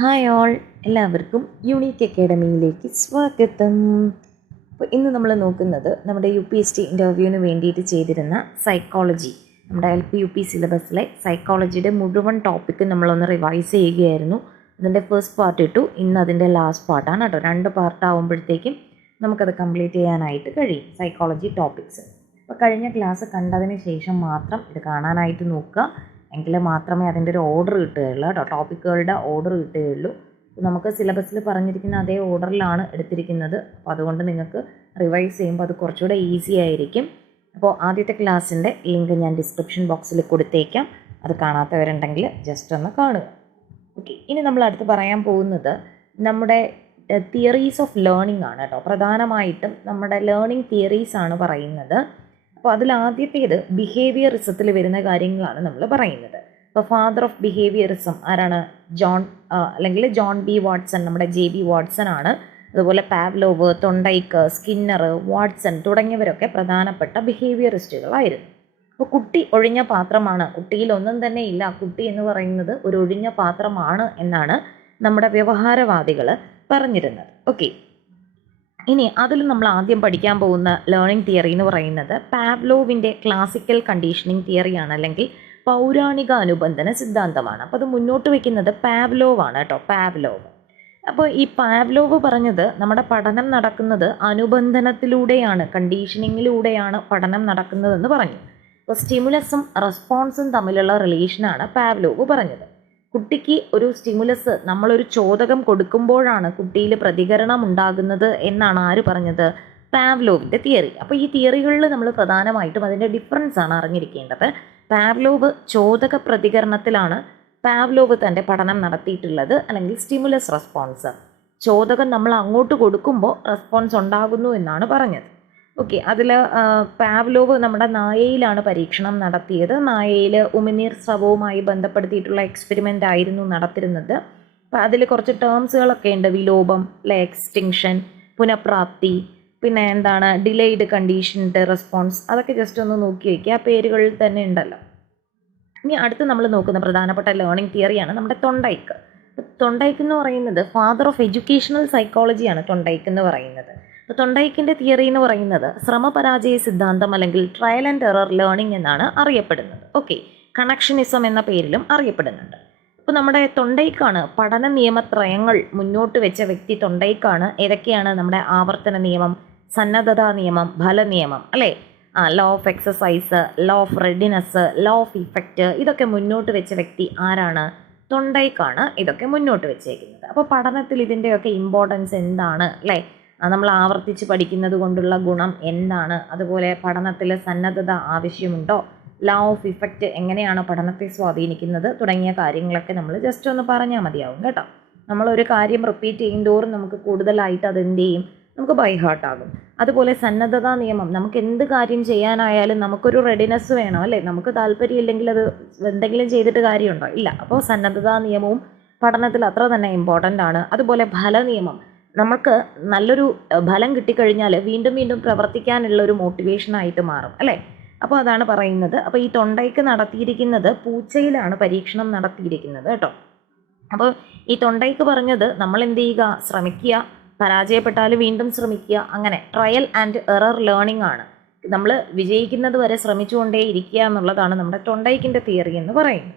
Hi all, എല്ലാവർക്കും unit അക്കാഡമിയിലേക്ക് സ്വാഗതം. അപ്പോൾ ഇന്ന് നമ്മൾ നോക്കുന്നത് നമ്മുടെ UPSC ഇൻ്റർവ്യൂവിന് വേണ്ടിയിട്ട് ചെയ്തിരുന്ന സൈക്കോളജി, നമ്മുടെ LP-UP സിലബസിലെ സൈക്കോളജിയുടെ മുഴുവൻ ടോപ്പിക്ക് നമ്മളൊന്ന് റിവൈസ് ചെയ്യുകയായിരുന്നു. അതിൻ്റെ ഫസ്റ്റ് പാർട്ട് ഇട്ടു, ഇന്ന് അതിൻ്റെ ലാസ്റ്റ് പാർട്ടാണ് കേട്ടോ. 2 പാർട്ടാവുമ്പോഴത്തേക്കും നമുക്കത് കംപ്ലീറ്റ് ചെയ്യാനായിട്ട് കഴിയും, സൈക്കോളജി ടോപ്പിക്സ്. അപ്പോൾ കഴിഞ്ഞ ക്ലാസ് കണ്ടതിന് ശേഷം മാത്രം ഇത് കാണാനായിട്ട് നോക്കുക, എങ്കിൽ മാത്രമേ അതിൻ്റെ ഒരു ഓർഡർ കിട്ടുകയുള്ളൂ കേട്ടോ, ടോപ്പിക്കുകളുടെ ഓർഡർ കിട്ടുകയുള്ളൂ. നമുക്ക് സിലബസിൽ പറഞ്ഞിരിക്കുന്ന അതേ ഓർഡറിലാണ് എടുത്തിരിക്കുന്നത്. അപ്പോൾ അതുകൊണ്ട് നിങ്ങൾക്ക് റിവൈസ് ചെയ്യുമ്പോൾ അത് കുറച്ചുകൂടെ ഈസി ആയിരിക്കും. അപ്പോൾ ആദ്യത്തെ ക്ലാസ്സിൻ്റെ ലിങ്ക് ഞാൻ ഡിസ്ക്രിപ്ഷൻ ബോക്സിൽ കൊടുത്തേക്കാം, അത് കാണാത്തവരുണ്ടെങ്കിൽ ജസ്റ്റ് ഒന്ന് കാണുക. ഓക്കെ, ഇനി നമ്മൾ അടുത്ത് പറയാൻ പോകുന്നത് നമ്മുടെ തിയറീസ് ഓഫ് ലേണിംഗ് ആണ് കേട്ടോ. പ്രധാനമായിട്ടും നമ്മുടെ ലേണിംഗ് തിയറീസ് ആണ് പറയുന്നത്. അപ്പോൾ അതിലാദ്യത്തേത് ബിഹേവിയറിസത്തിൽ വരുന്ന കാര്യങ്ങളാണ് നമ്മൾ പറയുന്നത്. ഇപ്പോൾ ഫാദർ ഓഫ് ബിഹേവിയറിസം ആരാണ്? ജോൺ ബി വാട്സൺ, നമ്മുടെ JB വാട്സൺ ആണ്. അതുപോലെ പാവ്ലോവ്, തൊണ്ടൈക്ക്, സ്കിന്നർ, വാട്സൺ തുടങ്ങിയവരൊക്കെ പ്രധാനപ്പെട്ട ബിഹേവിയറിസ്റ്റുകളായിരുന്നു. അപ്പോൾ കുട്ടി ഒഴിഞ്ഞ പാത്രമാണ്, കുട്ടിയിൽ ഒന്നും തന്നെ ഇല്ല, കുട്ടി എന്ന് പറയുന്നത് ഒരു ഒഴിഞ്ഞ പാത്രമാണ് എന്നാണ് നമ്മുടെ വ്യവഹാരവാദികൾ പറഞ്ഞിരുന്നത്. ഓക്കെ, ഇനി അതിൽ നമ്മൾ ആദ്യം പഠിക്കാൻ പോകുന്ന ലേണിംഗ് തിയറി എന്ന് പറയുന്നത് പാവ്ലോവിൻ്റെ ക്ലാസിക്കൽ കണ്ടീഷനിങ് തിയറിയാണ്, അല്ലെങ്കിൽ പൗരാണിക അനുബന്ധന സിദ്ധാന്തമാണ്. അപ്പോൾ അത് മുന്നോട്ട് വയ്ക്കുന്നത് പാവ്ലോവ് ആണ് കേട്ടോ, പാവ്ലോവ്. അപ്പോൾ ഈ പാവ്ലോവ് പറഞ്ഞത് നമ്മുടെ പഠനം നടക്കുന്നത് അനുബന്ധനത്തിലൂടെയാണ്, കണ്ടീഷനിങ്ങിലൂടെയാണ് പഠനം നടക്കുന്നതെന്ന് പറഞ്ഞു. അപ്പോൾ സ്റ്റിമുലസും റെസ്പോൺസും തമ്മിലുള്ള റിലേഷനാണ് പാവ്ലോവ് പറഞ്ഞത്. കുട്ടിക്ക് ഒരു സ്റ്റിമുലസ്, നമ്മളൊരു ചോദകം കൊടുക്കുമ്പോഴാണ് കുട്ടിയിൽ പ്രതികരണം ഉണ്ടാകുന്നത് എന്നാണ് ആര് പറഞ്ഞത്? പാവ്ലോവിൻ്റെ തിയറി. അപ്പോൾ ഈ തിയറികളിൽ നമ്മൾ പ്രധാനമായിട്ടും അതിൻ്റെ ഡിഫറൻസ് ആണ് അറിഞ്ഞിരിക്കേണ്ടത്. പാവ്ലോവ് ചോദക പ്രതികരണത്തിലാണ് പാവ്ലോവ് തൻ്റെ പഠനം നടത്തിയിട്ടുള്ളത്, അല്ലെങ്കിൽ സ്റ്റിമുലസ് റെസ്പോൺസ്. ചോദകം നമ്മൾ അങ്ങോട്ട് കൊടുക്കുമ്പോൾ റെസ്പോൺസ് ഉണ്ടാകുന്നു എന്നാണ് പറഞ്ഞത്. ഓക്കെ, അതിൽ പാവ്ലോവ് നമ്മുടെ നായയിലാണ് പരീക്ഷണം നടത്തിയത്. നായയിൽ ഉമിനീർ സ്രവവുമായി ബന്ധപ്പെടുത്തിയിട്ടുള്ള എക്സ്പെരിമെൻ്റ് ആയിരുന്നു നടത്തിരുന്നത്. അപ്പോൾ അതിൽ കുറച്ച് ടേംസുകളൊക്കെ ഉണ്ട്, വിലോപം, എക്സ്റ്റിങ്ഷൻ, പുനഃപ്രാപ്തി, പിന്നെ എന്താണ് ഡിലേയ്ഡ് കണ്ടീഷൻഡ് റെസ്പോൺസ്, അതൊക്കെ ജസ്റ്റ് ഒന്ന് നോക്കി വയ്ക്കുക, ആ പേരുകളിൽ തന്നെ ഉണ്ടല്ലോ. ഇനി അടുത്ത് നമ്മൾ നോക്കുന്ന പ്രധാനപ്പെട്ട ലേണിംഗ് തിയറിയാണ് നമ്മുടെ തൊണ്ടൈക്ക്. തൊണ്ടൈക്ക് എന്ന് പറയുന്നത് ഫാദർ ഓഫ് എഡ്യൂക്കേഷണൽ സൈക്കോളജിയാണ് തൊണ്ടൈക്ക് എന്ന് പറയുന്നത്. തൊണ്ടൈക്കിൻ്റെ തിയറി എന്ന് പറയുന്നത് ശ്രമപരാജയ സിദ്ധാന്തം, അല്ലെങ്കിൽ ട്രയൽ ആൻഡ് എറർ ലേണിംഗ് എന്നാണ് അറിയപ്പെടുന്നത്. ഓക്കെ, കണക്ഷനിസം എന്ന പേരിലും അറിയപ്പെടുന്നുണ്ട്. അപ്പോൾ നമ്മുടെ തൊണ്ടൈക്കാണ് പഠന നിയമത്രയങ്ങൾ മുന്നോട്ട് വെച്ച വ്യക്തി. തൊണ്ടൈക്കാണ്. ഏതൊക്കെയാണ്? നമ്മുടെ ആവർത്തന നിയമം, സന്നദ്ധതാ നിയമം, ഫല നിയമം, അല്ലേ? Law of exercise, law of readiness, law of effect, ഇതൊക്കെ മുന്നോട്ട് വെച്ച വ്യക്തി ആരാണ്? തൊണ്ടൈക്കാണ് ഇതൊക്കെ മുന്നോട്ട് വെച്ചേക്കുന്നത്. അപ്പോൾ പഠനത്തിൽ ഇതിൻ്റെയൊക്കെ ഇമ്പോർട്ടൻസ് എന്താണ്, അല്ലേ? നമ്മൾ ആവർത്തിച്ച് പഠിക്കുന്നത് കൊണ്ടുള്ള ഗുണം എന്താണ്? അതുപോലെ പഠനത്തിൽ സന്നദ്ധത ആവശ്യമുണ്ടോ? ലോ ഓഫ് ഇഫക്റ്റ് എങ്ങനെയാണ് പഠനത്തെ സ്വാധീനിക്കുന്നത്? തുടങ്ങിയ കാര്യങ്ങളൊക്കെ നമ്മൾ ജസ്റ്റ് ഒന്ന് പറഞ്ഞാൽ മതിയാവും കേട്ടോ. നമ്മളൊരു കാര്യം റിപ്പീറ്റ് ചെയ്യുന്തോറും നമുക്ക് കൂടുതലായിട്ട് അതെന്ത് ചെയ്യും? നമുക്ക് ബൈ ഹാർട്ട് ആകും. അതുപോലെ സന്നദ്ധതാ നിയമം, നമുക്ക് എന്ത് കാര്യം ചെയ്യാനായാലും നമുക്കൊരു റെഡിനെസ് വേണം, അല്ലേ? നമുക്ക് താല്പര്യമില്ലെങ്കിൽ അത് എന്തെങ്കിലും ചെയ്തിട്ട് കാര്യമുണ്ടോ? ഇല്ല. അപ്പോൾ സന്നദ്ധതാ നിയമവും പഠനത്തിൽ അത്ര തന്നെ ഇമ്പോർട്ടൻ്റ് ആണ്. അതുപോലെ ഫല നിയമം, നമുക്ക് നല്ലൊരു ഫലം കിട്ടിക്കഴിഞ്ഞാൽ വീണ്ടും വീണ്ടും പ്രവർത്തിക്കാനുള്ള ഒരു മോട്ടിവേഷനായിട്ട് മാറും, അല്ലേ? അപ്പോൾ അതാണ് പറയുന്നത്. അപ്പോൾ ഈ തൊണ്ടൈക്ക് നടത്തിയിരിക്കുന്നത് പൂച്ചയിലാണ് പരീക്ഷണം നടത്തിയിരിക്കുന്നത് കേട്ടോ. അപ്പോൾ ഈ തൊണ്ടൈക്ക് പറഞ്ഞത് നമ്മൾ എന്ത് ചെയ്യുക? ശ്രമിക്കുക, പരാജയപ്പെട്ടാൽ വീണ്ടും ശ്രമിക്കുക, അങ്ങനെ ട്രയൽ ആൻഡ് എറർ ലേണിംഗ് ആണ്. നമ്മൾ വിജയിക്കുന്നത് വരെ ശ്രമിച്ചുകൊണ്ടേ ഇരിക്കുക എന്നുള്ളതാണ് നമ്മുടെ തൊണ്ടൈക്കിൻ്റെ തിയറി എന്ന് പറയുന്നത്.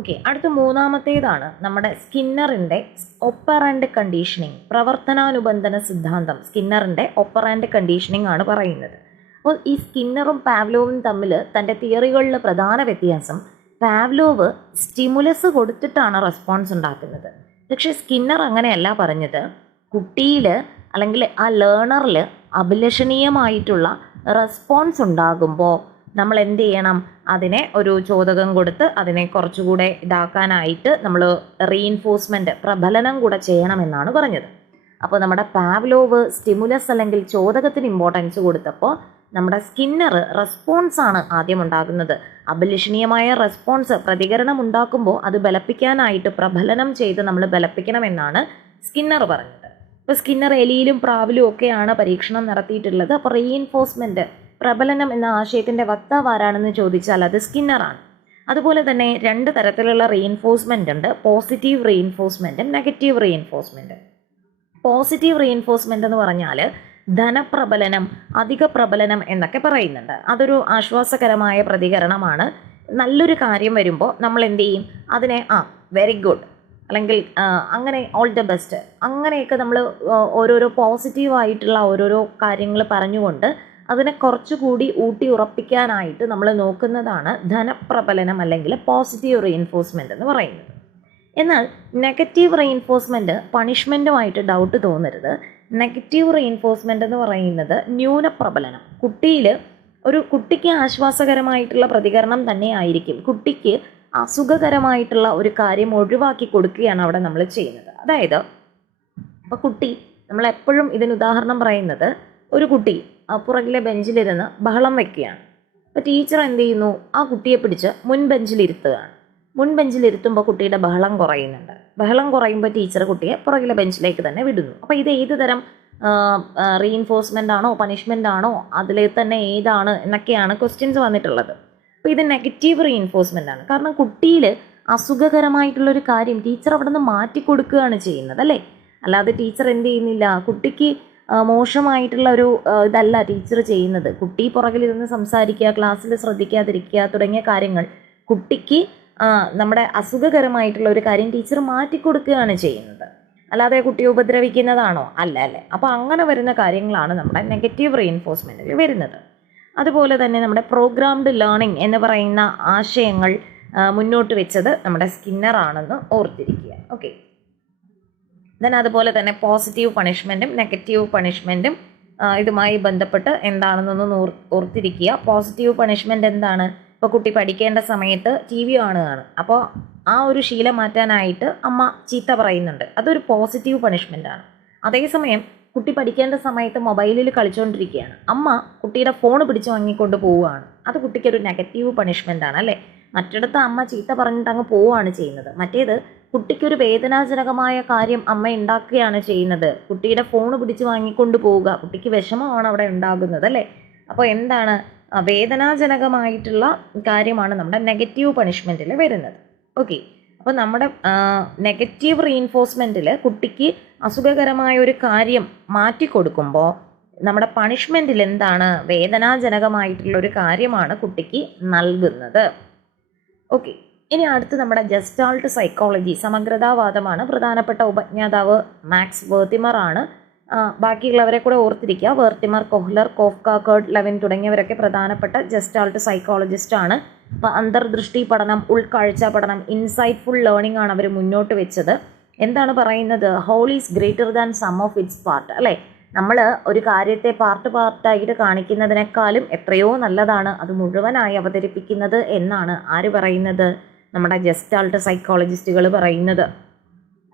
ഓക്കെ, അടുത്ത മൂന്നാമത്തേതാണ് നമ്മുടെ സ്കിന്നറിൻ്റെ ഒപ്പറാൻഡ് കണ്ടീഷനിങ്, പ്രവർത്തനാനുബന്ധന സിദ്ധാന്തം. സ്കിന്നറിൻ്റെ ഒപ്പറാൻഡ് കണ്ടീഷനിങ് ആണ് പറയുന്നത്. അപ്പോൾ ഈ സ്കിന്നറും പാവ്ലോവും തമ്മിൽ തൻ്റെ തിയറികളിൽ പ്രധാന വ്യത്യാസം, പാവ്ലോവ് സ്റ്റിമുലസ് കൊടുത്തിട്ടാണ് റെസ്പോൺസ് ഉണ്ടാക്കുന്നത്. പക്ഷേ സ്കിന്നർ അങ്ങനെയല്ല പറഞ്ഞത്. കുട്ടിയിൽ അല്ലെങ്കിൽ ആ ലേണറിൽ അഭിലഷണീയമായിട്ടുള്ള റെസ്പോൺസ് ഉണ്ടാകുമ്പോൾ നമ്മൾ എന്ത് ചെയ്യണം? അതിനെ ഒരു ചോദകം കൊടുത്ത് അതിനെ കുറച്ചുകൂടെ ഇതാക്കാനായിട്ട് നമ്മൾ റീഇൻഫോഴ്സ്മെൻറ്റ്, പ്രബലനം കൂടെ ചെയ്യണമെന്നാണ് പറഞ്ഞത്. അപ്പോൾ നമ്മുടെ പാവ്ലോവ് സ്റ്റിമുലസ് അല്ലെങ്കിൽ ചോദകത്തിന് ഇമ്പോർട്ടൻസ് കൊടുത്തപ്പോൾ നമ്മുടെ സ്കിന്നർ റെസ്പോൺസാണ് ആദ്യം ഉണ്ടാകുന്നത്. അഭിലഷണീയമായ റെസ്പോൺസ്, പ്രതികരണം ഉണ്ടാക്കുമ്പോൾ അത് ബലപ്പിക്കാനായിട്ട് പ്രബലനം ചെയ്ത് നമ്മൾ ബലപ്പിക്കണമെന്നാണ് സ്കിന്നർ പറഞ്ഞത്. ഇപ്പോൾ സ്കിന്നർ എലിയിലും പ്രാവിലും ഒക്കെയാണ് പരീക്ഷണം നടത്തിയിട്ടുള്ളത്. അപ്പോൾ റീഇൻഫോഴ്സ്മെൻറ്റ്, പ്രബലനം എന്ന ആശയത്തിൻ്റെ വക്താവ് ആരാണെന്ന് ചോദിച്ചാൽ അത് സ്കിന്നറാണ്. അതുപോലെ തന്നെ 2 തരത്തിലുള്ള റീഇൻഫോഴ്സ്മെൻ്റ് ഉണ്ട്. പോസിറ്റീവ് റീഇൻഫോഴ്സ്മെൻറ്റും നെഗറ്റീവ് റീഇൻഫോഴ്സ്മെൻറ്റും. പോസിറ്റീവ് റീഇൻഫോഴ്സ്മെൻ്റ് എന്ന് പറഞ്ഞാൽ ധനപ്രബലനം, അധിക പ്രബലനം എന്നൊക്കെ പറയുന്നുണ്ട്. അതൊരു ആശ്വാസകരമായ പ്രതികരണമാണ്. നല്ലൊരു കാര്യം വരുമ്പോൾ നമ്മൾ എന്ത് ചെയ്യും, അതിനെ വെരി ഗുഡ്, അല്ലെങ്കിൽ അങ്ങനെ ഓൾ ദ ബെസ്റ്റ്, അങ്ങനെയൊക്കെ നമ്മൾ ഓരോരോ പോസിറ്റീവായിട്ടുള്ള ഓരോരോ കാര്യങ്ങൾ പറഞ്ഞുകൊണ്ട് അതിനെ കുറച്ചുകൂടി ഊട്ടി ഉറപ്പിക്കാനായിട്ട് നമ്മൾ നോക്കുന്നതാണ് ധനപ്രബലനം അല്ലെങ്കിൽ പോസിറ്റീവ് റീഇൻഫോഴ്സ്മെൻ്റ് എന്ന് പറയുന്നത്. എന്നാൽ നെഗറ്റീവ് റീഇൻഫോഴ്സ്മെൻറ്റ് പണിഷ്മെൻറ്റുമായിട്ട് ഡൗട്ട് തോന്നരുത്. നെഗറ്റീവ് റീഇൻഫോഴ്സ്മെൻ്റ് എന്ന് പറയുന്നത് ന്യൂനപ്രബലനം. കുട്ടിക്ക് ആശ്വാസകരമായിട്ടുള്ള പ്രതികരണം തന്നെയായിരിക്കും, കുട്ടിക്ക് അസുഖകരമായിട്ടുള്ള ഒരു കാര്യം ഒഴിവാക്കി കൊടുക്കുകയാണ് അവിടെ നമ്മൾ ചെയ്യുന്നത്. അതായത് അപ്പോൾ കുട്ടി, നമ്മളെപ്പോഴും ഇതിന് ഉദാഹരണം പറയുന്നത്, ഒരു കുട്ടി പുറകിലെ ബെഞ്ചിലിരുന്ന് ബഹളം വയ്ക്കുകയാണ്. അപ്പോൾ ടീച്ചർ എന്ത് ചെയ്യുന്നു, ആ കുട്ടിയെ പിടിച്ച് മുൻബെഞ്ചിലിരുത്തുകയാണ്. മുൻബെഞ്ചിലിരുത്തുമ്പോൾ കുട്ടിയുടെ ബഹളം കുറയുന്നുണ്ട്. ബഹളം കുറയുമ്പോൾ ടീച്ചർ കുട്ടിയെ പുറകിലെ ബെഞ്ചിലേക്ക് തന്നെ വിടുന്നു. അപ്പോൾ ഇത് ഏത് തരം റീഇൻഫോഴ്സ്മെൻ്റ് ആണോ പണിഷ്മെൻ്റ് ആണോ, അതിൽ തന്നെ ഏതാണ് എന്നൊക്കെയാണ് ക്വസ്റ്റ്യൻസ് വന്നിട്ടുള്ളത്. അപ്പോൾ ഇത് നെഗറ്റീവ് റീഇൻഫോഴ്സ്മെൻ്റ് ആണ്. കാരണം കുട്ടിയിൽ അസുഖകരമായിട്ടുള്ളൊരു കാര്യം ടീച്ചർ അവിടെ നിന്ന് മാറ്റിക്കൊടുക്കുകയാണ് ചെയ്യുന്നത്, അല്ലേ? അല്ലാതെ ടീച്ചർ എന്ത് ചെയ്യുന്നില്ല, കുട്ടിക്ക് മോശമായിട്ടുള്ള ഒരു ഇതല്ല ടീച്ചർ ചെയ്യുന്നത്. കുട്ടി പുറകിലിരുന്ന് സംസാരിക്കുക, ക്ലാസ്സിൽ ശ്രദ്ധിക്കാതിരിക്കുക തുടങ്ങിയ കാര്യങ്ങൾ കുട്ടിക്ക് നമ്മുടെ അസുഖകരമായിട്ടുള്ള ഒരു കാര്യം ടീച്ചർ മാറ്റിക്കൊടുക്കുകയാണ് ചെയ്യുന്നത്. അല്ലാതെ കുട്ടിയെ ഉപദ്രവിക്കുന്നതാണോ? അല്ലേ. അപ്പോൾ അങ്ങനെ വരുന്ന കാര്യങ്ങളാണ് നമ്മുടെ നെഗറ്റീവ് റീഇൻഫോഴ്സ്മെൻറ്റിൽ വരുന്നത്. അതുപോലെ തന്നെ നമ്മുടെ പ്രോഗ്രാംഡ് ലേണിംഗ് എന്ന് പറയുന്ന ആശയങ്ങൾ മുന്നോട്ട് വെച്ചത് നമ്മുടെ സ്കിന്നർ ആണെന്ന് ഓർത്തിരിക്കുക. ഓക്കെ. ദെൻ അതുപോലെ തന്നെ പോസിറ്റീവ് പണിഷ്മെൻറ്റും നെഗറ്റീവ് പണിഷ്മെൻറ്റും ഇതുമായി ബന്ധപ്പെട്ട് എന്താണെന്നൊന്ന് ഓർത്തിരിക്കുക. പോസിറ്റീവ് പണിഷ്മെൻറ്റ് എന്താണ്? ഇപ്പോൾ കുട്ടി പഠിക്കേണ്ട സമയത്ത് TV കാണുകയാണ്, അപ്പോൾ ആ ഒരു ശീലം മാറ്റാനായിട്ട് അമ്മ ചീത്ത പറയുന്നുണ്ട്, അതൊരു പോസിറ്റീവ് പണിഷ്മെൻ്റാണ്. അതേസമയം കുട്ടി പഠിക്കേണ്ട സമയത്ത് മൊബൈലിൽ കളിച്ചുകൊണ്ടിരിക്കുകയാണ്, അമ്മ കുട്ടിയുടെ ഫോൺ പിടിച്ച് വാങ്ങിക്കൊണ്ട് പോവുകയാണ്, അത് കുട്ടിക്കൊരു നെഗറ്റീവ് പണിഷ്മെൻ്റാണ്, അല്ലേ? മറ്റിടത്ത് അമ്മ ചീത്ത പറഞ്ഞിട്ട് അങ്ങ് പോവുകയാണ് ചെയ്യുന്നത്. മറ്റേത് കുട്ടിക്കൊരു വേദനാജനകമായ കാര്യം അമ്മ ഉണ്ടാക്കുകയാണ് ചെയ്യുന്നത്, കുട്ടിയുടെ ഫോൺ പിടിച്ച് വാങ്ങിക്കൊണ്ട് പോവുക, കുട്ടിക്ക് വിഷമമാണ് അവിടെ ഉണ്ടാകുന്നത്, അല്ലേ? അപ്പോൾ എന്താണ്, വേദനാജനകമായിട്ടുള്ള കാര്യമാണ് നമ്മുടെ നെഗറ്റീവ് പണിഷ്മെൻറ്റിൽ വരുന്നത്. ഓക്കെ. അപ്പോൾ നമ്മുടെ നെഗറ്റീവ് റീഇൻഫോഴ്സ്മെൻറ്റിൽ കുട്ടിക്ക് അസുഖകരമായ ഒരു കാര്യം മാറ്റിക്കൊടുക്കുമ്പോൾ നമ്മുടെ പണിഷ്മെൻറ്റിൽ എന്താണ്, വേദനാജനകമായിട്ടുള്ളൊരു കാര്യമാണ് കുട്ടിക്ക് നൽകുന്നത്. ഓക്കെ. ഇനി അടുത്ത് നമ്മുടെ ജസ്റ്റാൾട്ട് സൈക്കോളജി, സമഗ്രതാവാദമാണ്. പ്രധാനപ്പെട്ട ഉപജ്ഞാതാവ് മാക്സ് വേർത്തിമർ ആണ്. ബാക്കിയുള്ളവരെ കൂടെ ഓർത്തിരിക്കുക. വേർത്തിമർ, കൊഹ്ലർ, കോഫ്ക, കർട്ട് ലെവിൻ തുടങ്ങിയവരൊക്കെ പ്രധാനപ്പെട്ട ജസ്റ്റാൾട്ട് സൈക്കോളജിസ്റ്റ് ആണ്. അപ്പോൾ അന്തർദൃഷ്ടി പഠനം, ഉൾക്കാഴ്ച പഠനം, ഇൻസൈറ്റ്ഫുൾ ലേണിംഗ് ആണ് അവർ മുന്നോട്ട് വെച്ചത്. എന്താണ് പറയുന്നത്, whole is greater than sum of its part, അല്ലേ? നമ്മൾ ഒരു കാര്യത്തെ പാർട്ടായിട്ട് കാണിക്കുന്നതിനേക്കാളും എത്രയോ നല്ലതാണ് അത് മുഴുവനായി അവതരിപ്പിക്കുന്നത് എന്നാണ് ആര് പറയുന്നത്, നമ്മുടെ ജസ്റ്റാൾട്ട് സൈക്കോളജിസ്റ്റുകൾ പറയുന്നത്.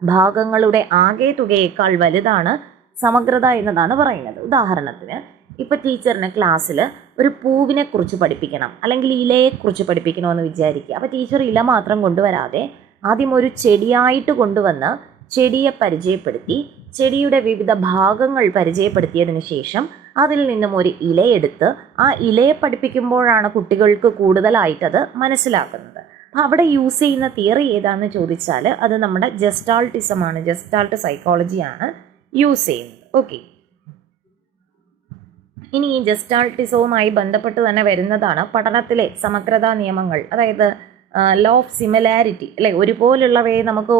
ഭാഗങ്ങളുടെ ആകെ തുകയേക്കാൾ വലുതാണ് സമഗ്രത എന്നതാണ് പറയുന്നത്. ഉദാഹരണത്തിന് ഇപ്പോൾ ടീച്ചറിന് ക്ലാസ്സിൽ ഒരു പൂവിനെ കുറിച്ച് പഠിപ്പിക്കണം, അല്ലെങ്കിൽ ഇലയെക്കുറിച്ച് പഠിപ്പിക്കണമെന്ന് വിചാരിക്കുക. അപ്പോൾ ടീച്ചർ ഇല മാത്രം കൊണ്ടുവരാതെ ആദ്യം ഒരു ചെടിയായിട്ട് കൊണ്ടുവന്ന് ചെടിയെ പരിചയപ്പെടുത്തി, ചെടിയുടെ വിവിധ ഭാഗങ്ങൾ പരിചയപ്പെടുത്തിയതിന് ശേഷം അതിൽ നിന്നും ഒരു ഇലയെടുത്ത് ആ ഇലയെ പഠിപ്പിക്കുമ്പോഴാണ് കുട്ടികൾക്ക് കൂടുതലായിട്ടത് മനസ്സിലാക്കുന്നത്. അപ്പോൾ അവിടെ യൂസ് ചെയ്യുന്ന തിയറി ഏതാണെന്ന് ചോദിച്ചാൽ അത് നമ്മുടെ ജസ്റ്റാൾട്ടിസമാണ്, ജസ്റ്റാൾട്ട് സൈക്കോളജിയാണ് യൂസ് ചെയ്യുന്നത്. ഓക്കെ. ഇനി ഈ ജസ്റ്റാൾട്ടിസവുമായി ബന്ധപ്പെട്ട് തന്നെ വരുന്നതാണ് പഠനത്തിലെ സമഗ്രതാ നിയമങ്ങൾ, അതായത് ലോ ഓഫ് സിമിലാരിറ്റി, അല്ലേ? ഒരുപോലുള്ളവയെ നമുക്ക്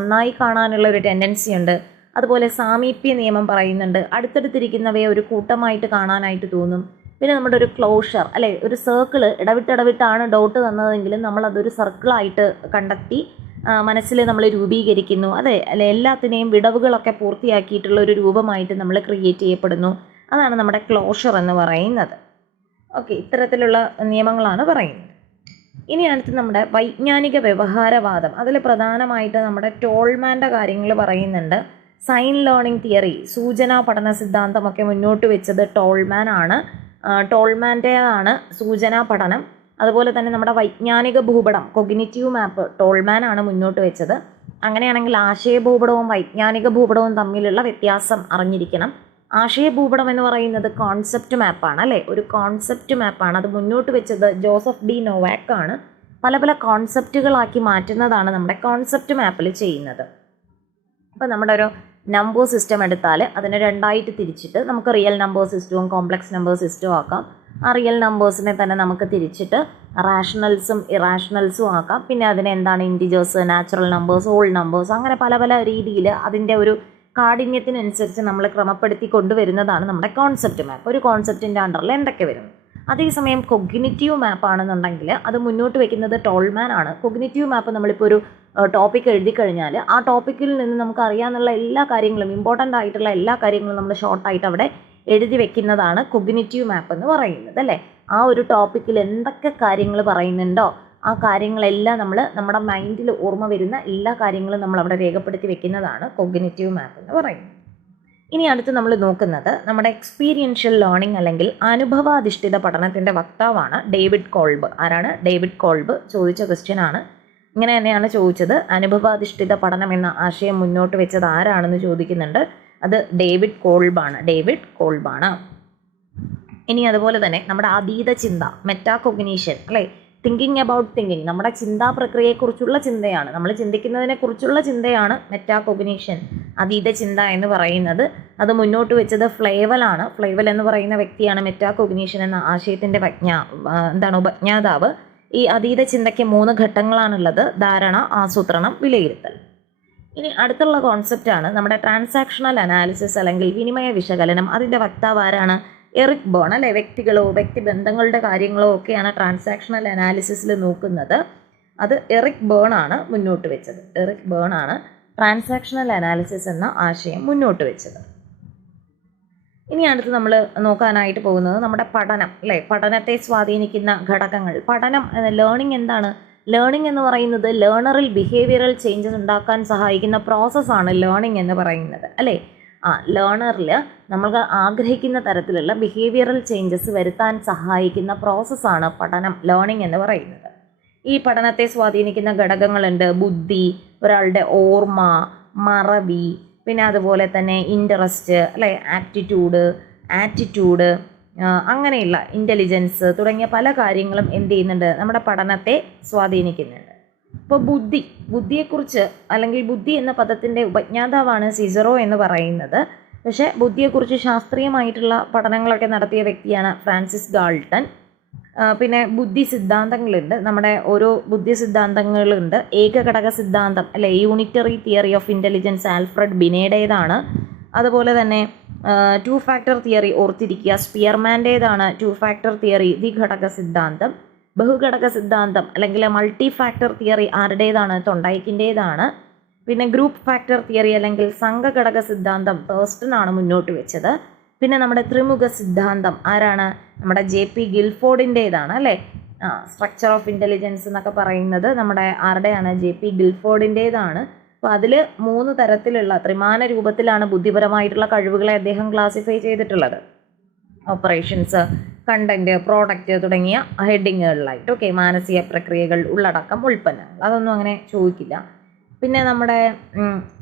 ഒന്നായി കാണാനുള്ള ഒരു ടെൻഡൻസി ഉണ്ട്. അതുപോലെ സാമീപ്യ നിയമം പറയുന്നുണ്ട്, അടുത്തടുത്തിരിക്കുന്നവയെ ഒരു കൂട്ടമായിട്ട് കാണാനായിട്ട് തോന്നും. പിന്നെ നമ്മുടെ ഒരു ക്ലോഷർ, അല്ലേ? ഒരു സർക്കിള് ഇടവിട്ടിടവിട്ടാണ് ഡോട്ട് തന്നതെങ്കിലും നമ്മളതൊരു സർക്കിളായിട്ട് കണ്ടെത്തി മനസ്സിൽ നമ്മൾ രൂപീകരിക്കുന്നു, അതെ അല്ലെ? എല്ലാത്തിനെയും വിടവുകളൊക്കെ പൂർത്തിയാക്കിയിട്ടുള്ള ഒരു രൂപമായിട്ട് നമ്മൾ ക്രിയേറ്റ് ചെയ്യപ്പെടുന്നു. അതാണ് നമ്മുടെ ക്ലോഷർ എന്ന് പറയുന്നത്. ഓക്കെ. ഇത്തരത്തിലുള്ള നിയമങ്ങളാണ് പറയുന്നത്. ഇനി അടുത്ത് നമ്മുടെ വൈജ്ഞാനിക വ്യവഹാരവാദം, അതിൽ പ്രധാനമായിട്ട് നമ്മുടെ ടോൾമാൻ്റെ കാര്യങ്ങൾ പറയുന്നുണ്ട്. സൈൻ ലേണിംഗ് തിയറി, സൂചനാ പഠന സിദ്ധാന്തമൊക്കെ മുന്നോട്ട് വെച്ചത് ടോൾമാൻ ആണ്. ടോൾമാൻ്റെ ആണ് സൂചനാ പഠനം. അതുപോലെ തന്നെ നമ്മുടെ വൈജ്ഞാനിക ഭൂപടം, കൊഗ്നിറ്റീവ് മാപ്പ് ടോൾമാൻ ആണ് മുന്നോട്ട് വെച്ചത്. അങ്ങനെയാണെങ്കിൽ ആശയഭൂപടവും വൈജ്ഞാനിക ഭൂപടവും തമ്മിലുള്ള വ്യത്യാസം അറിഞ്ഞിരിക്കണം. ആശയഭൂപടം എന്ന് പറയുന്നത് കോൺസെപ്റ്റ് മാപ്പാണ്, അല്ലേ? ഒരു കോൺസെപ്റ്റ് മാപ്പാണ്. അത് മുന്നോട്ട് വെച്ചത് ജോസഫ് ഡി നോവാക്ക് ആണ്. പല പല കോൺസെപ്റ്റുകളാക്കി മാറ്റുന്നതാണ് നമ്മുടെ കോൺസെപ്റ്റ് മാപ്പിൽ ചെയ്യുന്നത്. അപ്പോൾ നമ്മുടെ ഒരു നമ്പർ സിസ്റ്റം എടുത്താൽ അതിനെ രണ്ടായിട്ട് തിരിച്ചിട്ട് നമുക്ക് റിയൽ നമ്പർ സിസ്റ്റവും കോംപ്ലക്സ് നമ്പർ സിസ്റ്റവും ആക്കാം. ആ റിയൽ നമ്പേഴ്സിനെ തന്നെ നമുക്ക് തിരിച്ചിട്ട് റാഷണൽസും ഇറാഷണൽസും ആക്കാം. പിന്നെ അതിനെ എന്താണ് integers, natural numbers, whole numbers, അങ്ങനെ പല പല രീതിയിൽ അതിൻ്റെ ഒരു കാഠിന്യത്തിനനുസരിച്ച് നമ്മൾ ക്രമപ്പെടുത്തി കൊണ്ടുവരുന്നതാണ് നമ്മുടെ കോൺസെപ്റ്റ് മാപ്പ്. ഒരു കോൺസെപ്റ്റിൻ്റെ അണ്ടറിൽ എന്തൊക്കെ വരും. അതേസമയം കൊഗ്നിറ്റീവ് മാപ്പ് ആണെന്നുണ്ടെങ്കിൽ അത് മുന്നോട്ട് വയ്ക്കുന്നത് ടോൾമാൻ ആണ്. കൊഗ്നിറ്റീവ് മാപ്പ് നമ്മളിപ്പോൾ ഒരു ടോപ്പിക് എഴുതി കഴിഞ്ഞാൽ ആ ടോപ്പിക്കിൽ നിന്ന് നമുക്ക് അറിയാനുള്ള എല്ലാ കാര്യങ്ങളും, ഇമ്പോർട്ടൻ്റ് ആയിട്ടുള്ള എല്ലാ കാര്യങ്ങളും നമ്മൾ ഷോർട്ടായിട്ട് അവിടെ എഴുതി വെക്കുന്നതാണ് കൊഗ്നിറ്റീവ് മാപ്പ് എന്ന് പറയുന്നത് അല്ലേ. ആ ഒരു ടോപ്പിക്കിൽ എന്തൊക്കെ കാര്യങ്ങൾ പറയുന്നുണ്ടോ ആ കാര്യങ്ങളെല്ലാം നമ്മൾ നമ്മുടെ മൈൻഡിൽ ഓർമ്മ വരുന്ന എല്ലാ കാര്യങ്ങളും നമ്മൾ അവിടെ രേഖപ്പെടുത്തി വെക്കുന്നതാണ് കൊഗ്നിറ്റീവ് മാപ്പ് എന്ന് പറയുന്നത്. ഇനി അടുത്ത് നമ്മൾ നോക്കുന്നത് നമ്മുടെ എക്സ്പീരിയൻഷ്യൽ ലേണിംഗ് അല്ലെങ്കിൽ അനുഭവാധിഷ്ഠിത പഠനത്തിൻ്റെ വക്താവാണ് ഡേവിഡ് കോൾബ്. ആരാണ്? David Kolb. ചോദിച്ച ക്വസ്റ്റ്യൻ ആണ്. ഇങ്ങനെ തന്നെയാണ് ചോദിച്ചത്. അനുഭവാധിഷ്ഠിത പഠനം എന്ന ആശയം മുന്നോട്ട് വെച്ചത് ആരാണെന്ന് ചോദിക്കുന്നുണ്ട്. അത് ഡേവിഡ് കോൾബാണ്. ഡേവിഡ് കോൾബാണ്. ഇനി അതുപോലെ തന്നെ നമ്മുടെ അതീത ചിന്ത, മെറ്റാകോഗ്നീഷൻ അല്ലേ, തിങ്കിങ് അബൌട്ട് തിങ്കിങ്, നമ്മുടെ ചിന്താ പ്രക്രിയയെക്കുറിച്ചുള്ള ചിന്തയാണ്, നമ്മൾ ചിന്തിക്കുന്നതിനെക്കുറിച്ചുള്ള ചിന്തയാണ് മെറ്റാകോഗ്നീഷൻ, അതീത ചിന്ത എന്ന് പറയുന്നത്. അത് മുന്നോട്ട് വെച്ചത് ഫ്ലേവലാണ്. ഫ്ലേവൽ എന്ന് പറയുന്ന വ്യക്തിയാണ് മെറ്റാകോഗ്നീഷൻ എന്ന ആശയത്തിൻ്റെ ഉപജ്ഞാതാവ്. ഈ അതീത ചിന്തയ്ക്ക് 3 ഘട്ടങ്ങളാണുള്ളത്: ധാരണ, ആസൂത്രണം, വിലയിരുത്തൽ. ഇനി അടുത്തുള്ള കോൺസെപ്റ്റാണ് നമ്മുടെ ട്രാൻസാക്ഷണൽ അനാലിസിസ് അല്ലെങ്കിൽ വിനിമയ വിശകലനം. അതിൻ്റെ വക്താവ് ആരാണ്? എറിക് ബേൺ അല്ലേ. വ്യക്തികളോ വ്യക്തിബന്ധങ്ങളുടെ കാര്യങ്ങളോ ഒക്കെയാണ് ട്രാൻസാക്ഷണൽ അനാലിസിസിൽ നോക്കുന്നത്. അത് എറിക് ബേൺ ആണ് മുന്നോട്ട് വെച്ചത്. എറിക് ബേൺ ആണ് ട്രാൻസാക്ഷണൽ അനാലിസിസ് എന്ന ആശയം മുന്നോട്ട് വെച്ചത്. ഇനി അടുത്ത് നമ്മൾ നോക്കാനായിട്ട് പോകുന്നത് നമ്മുടെ പഠനം അല്ലേ. പഠനത്തെ സ്വാധീനിക്കുന്ന ഘടകങ്ങൾ. പഠനം, ലേണിംഗ് എന്താണ്? ലേണിംഗ് എന്ന് പറയുന്നത് ലേണറിൽ ബിഹേവിയറൽ ചേഞ്ചസ് ഉണ്ടാക്കാൻ സഹായിക്കുന്ന പ്രോസസ്സാണ് ലേണിംഗ് എന്ന് പറയുന്നത് അല്ലേ. ലേണറിൽ നമ്മൾ ആഗ്രഹിക്കുന്ന തരത്തിലുള്ള ബിഹേവിയറൽ ചേഞ്ചസ് വരുത്താൻ സഹായിക്കുന്ന പ്രോസസ്സാണ് പഠനം, ലേണിംഗ് എന്ന് പറയുന്നത്. ഈ പഠനത്തെ സ്വാധീനിക്കുന്ന ഘടകങ്ങളുണ്ട്: ബുദ്ധി, ഒരാളുടെ ഓർമ്മ, മറവി, പിന്നെ അതുപോലെ തന്നെ ഇൻട്രസ്റ്റ് അല്ലേ, ആറ്റിറ്റ്യൂഡ്, അങ്ങനെയുള്ള ഇൻ്റലിജൻസ് തുടങ്ങിയ പല കാര്യങ്ങളും എന്ത് ചെയ്യുന്നുണ്ട്? നമ്മുടെ പഠനത്തെ സ്വാധീനിക്കുന്നുണ്ട്. ഇപ്പോൾ ബുദ്ധിയെക്കുറിച്ച് അല്ലെങ്കിൽ ബുദ്ധി എന്ന പദത്തിൻ്റെ ഉപജ്ഞാതാവാണ് സിസറോ എന്ന് പറയുന്നത്. പക്ഷേ ബുദ്ധിയെക്കുറിച്ച് ശാസ്ത്രീയമായിട്ടുള്ള പഠനങ്ങളൊക്കെ നടത്തിയ വ്യക്തിയാണ് ഫ്രാൻസിസ് ഗാൾട്ടൺ. പിന്നെ ബുദ്ധി സിദ്ധാന്തങ്ങളുണ്ട്. നമ്മുടെ ഓരോ ബുദ്ധി സിദ്ധാന്തങ്ങളുണ്ട്. ഏകഘടക സിദ്ധാന്തം അല്ലെ, unitary theory of intelligence Alfred ബിനേയുടേതാണ്. അതുപോലെ തന്നെ 2 ഫാക്ടർ തിയറി ഓർത്തിരിക്കുക, സ്പിയർമാൻ്റേതാണ് 2 ഫാക്ടർ തിയറി, ദ്വിഘടക സിദ്ധാന്തം. ബഹുഘടക സിദ്ധാന്തം അല്ലെങ്കിൽ മൾട്ടി ഫാക്ടർ തിയറി ആരുടേതാണ്? തൊണ്ടൈക്കിൻ്റേതാണ്. പിന്നെ ഗ്രൂപ്പ് ഫാക്ടർ തിയറി അല്ലെങ്കിൽ സംഘഘടക സിദ്ധാന്തം തേഴ്സ്റ്റൺ ആണ് മുന്നോട്ട് വെച്ചത്. പിന്നെ നമ്മുടെ ത്രിമുഖ സിദ്ധാന്തം ആരാണ്? നമ്മുടെ JP ഗിൽഫോർഡിൻ്റേതാണ് അല്ലേ. സ്ട്രക്ചർ ഓഫ് ഇൻ്റലിജൻസ് എന്നൊക്കെ പറയുന്നത് നമ്മുടെ ആരുടെയാണ്? JP ഗിൽഫോർഡിൻ്റേതാണ്. അപ്പോൾ അതിൽ 3 തരത്തിലുള്ള ത്രിമാന രൂപത്തിലാണ് ബുദ്ധിപരമായിട്ടുള്ള കഴിവുകളെ അദ്ദേഹം ക്ലാസിഫൈ ചെയ്തിട്ടുള്ളത്. ഓപ്പറേഷൻസ്, കണ്ടന്റ്, പ്രോഡക്റ്റ് തുടങ്ങിയ ഹെഡിങ്ങുകളിലായിട്ട്. ഓക്കെ, മാനസിക പ്രക്രിയകൾ, ഉള്ളടക്കം, ഉൽപ്പന്നങ്ങൾ, അതൊന്നും അങ്ങനെ ചോദിക്കില്ല. പിന്നെ നമ്മുടെ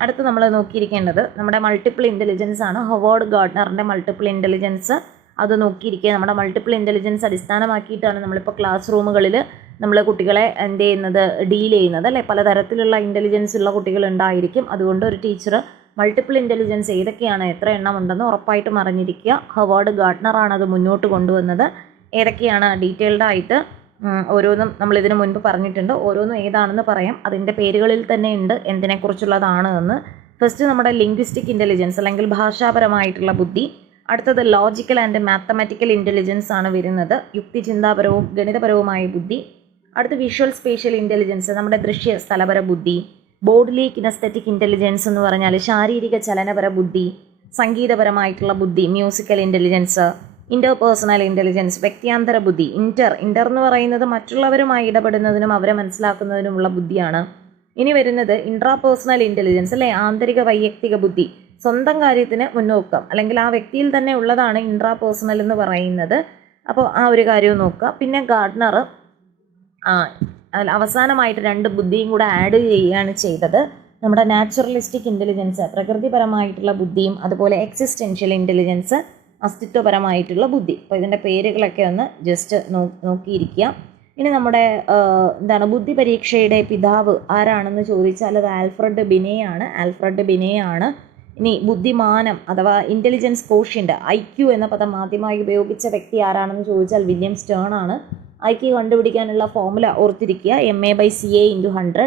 അടുത്ത് നമ്മൾ നോക്കിയിരിക്കേണ്ടത് നമ്മുടെ മൾട്ടിപ്പിൾ ഇൻ്റലിജൻസ് ആണ്. ഹൊവാർഡ് ഗാർഡ്നറിൻ്റെ മൾട്ടിപ്പിൾ ഇൻ്റലിജൻസ് അത് നോക്കിയിരിക്കുക. നമ്മുടെ മൾട്ടിപ്പിൾ ഇൻ്റലിജൻസ് അടിസ്ഥാനമാക്കിയിട്ടാണ് നമ്മളിപ്പോൾ ക്ലാസ് റൂമുകളിൽ നമ്മൾ കുട്ടികളെ ഡീൽ ചെയ്യുന്നത് അല്ലേ. പലതരത്തിലുള്ള ഇൻ്റലിജൻസ് ഉള്ള കുട്ടികളുണ്ടായിരിക്കും. അതുകൊണ്ട് ഒരു ടീച്ചർ മൾട്ടിപ്പിൾ ഇൻ്റലിജൻസ് ഏതൊക്കെയാണ്, എത്ര എണ്ണം ഉണ്ടെന്ന് ഉറപ്പായിട്ടും അറിഞ്ഞിരിക്കുക. ഹൊവാർഡ് ഗാർഡ്നറാണ് അത് മുന്നോട്ട് കൊണ്ടുവന്നത്. ഏതൊക്കെയാണ് ഡീറ്റെയിൽഡ് ആയിട്ട് ഓരോന്നും നമ്മൾ ഇതിനു മുൻപ് പറഞ്ഞിട്ടുണ്ട്. ഓരോന്നും ഏതാണെന്ന് പറയാം. അതിൻ്റെ പേരുകളിൽ തന്നെ ഉണ്ട് എന്തിനെക്കുറിച്ചുള്ളതാണ് എന്ന്. ഫസ്റ്റ് നമ്മുടെ ലിംഗ്വിസ്റ്റിക് ഇൻ്റലിജൻസ് അല്ലെങ്കിൽ ഭാഷാപരമായിട്ടുള്ള ബുദ്ധി. അടുത്തത് ലോജിക്കൽ ആൻഡ് മാത്തമാറ്റിക്കൽ ഇൻ്റലിജൻസ് ആണ് വരുന്നത്, യുക്തിചിന്താപരവും ഗണിതപരവുമായ ബുദ്ധി. അടുത്ത് വിഷ്വൽ സ്പേഷ്യൽ ഇൻ്റലിജൻസ്, നമ്മുടെ ദൃശ്യ സ്ഥലപര ബുദ്ധി. ബോഡിലി കിനസ്തെറ്റിക് ഇൻ്റലിജൻസ് എന്ന് പറഞ്ഞാൽ ശാരീരിക ചലനപര ബുദ്ധി. സംഗീതപരമായിട്ടുള്ള ബുദ്ധി, മ്യൂസിക്കൽ ഇൻ്റലിജൻസ്. ഇൻ്റർപേഴ്സണൽ ഇൻ്റലിജൻസ്, വ്യക്തിയാന്തര ബുദ്ധി. ഇൻ്റർ എന്ന് പറയുന്നത് മറ്റുള്ളവരുമായി ഇടപെടുന്നതിനും അവരെ മനസ്സിലാക്കുന്നതിനുമുള്ള ബുദ്ധിയാണ്. ഇനി വരുന്നത് ഇൻട്രാപേഴ്സണൽ ഇൻ്റലിജൻസ് അല്ലേ, ആന്തരിക വൈയക്തിക ബുദ്ധി. സ്വന്തം കാര്യത്തിന് മുന്നോക്കം അല്ലെങ്കിൽ ആ വ്യക്തിയിൽ തന്നെ ഉള്ളതാണ് ഇൻട്രാപേഴ്സണൽ എന്ന് പറയുന്നത്. അപ്പോൾ ആ ഒരു കാര്യവും നോക്കുക. പിന്നെ ഗാർഡ്നർ അവസാനമായിട്ട് 2 ബുദ്ധിയും കൂടെ ആഡ് ചെയ്യുകയാണ് ചെയ്തത്. നമ്മുടെ നാച്ചുറലിസ്റ്റിക് ഇൻ്റലിജൻസ്, പ്രകൃതിപരമായിട്ടുള്ള ബുദ്ധിയും, അതുപോലെ എക്സിസ്റ്റൻഷ്യൽ ഇൻ്റലിജൻസ്, അസ്തിത്വപരമായിട്ടുള്ള ബുദ്ധി. അപ്പോൾ ഇതിൻ്റെ പേരുകളൊക്കെ ഒന്ന് ജസ്റ്റ് നോക്കിയിരിക്കുക. ഇനി നമ്മുടെ ബുദ്ധി പരീക്ഷയുടെ പിതാവ് ആരാണെന്ന് ചോദിച്ചാൽ അത് ആൽഫ്രഡ് ബിനെ ആണ്. ഇനി ബുദ്ധിമാനം അഥവാ ഇൻ്റലിജൻസ് കോഷ്യൻ്റ് IQ എന്ന പദം ആദ്യമായി ഉപയോഗിച്ച വ്യക്തി ആരാണെന്ന് ചോദിച്ചാൽ വില്യം സ്റ്റേൺ ആണ്. IQ കണ്ടുപിടിക്കാനുള്ള ഫോർമുല ഓർത്തിരിക്കുക, MA/CA × 100.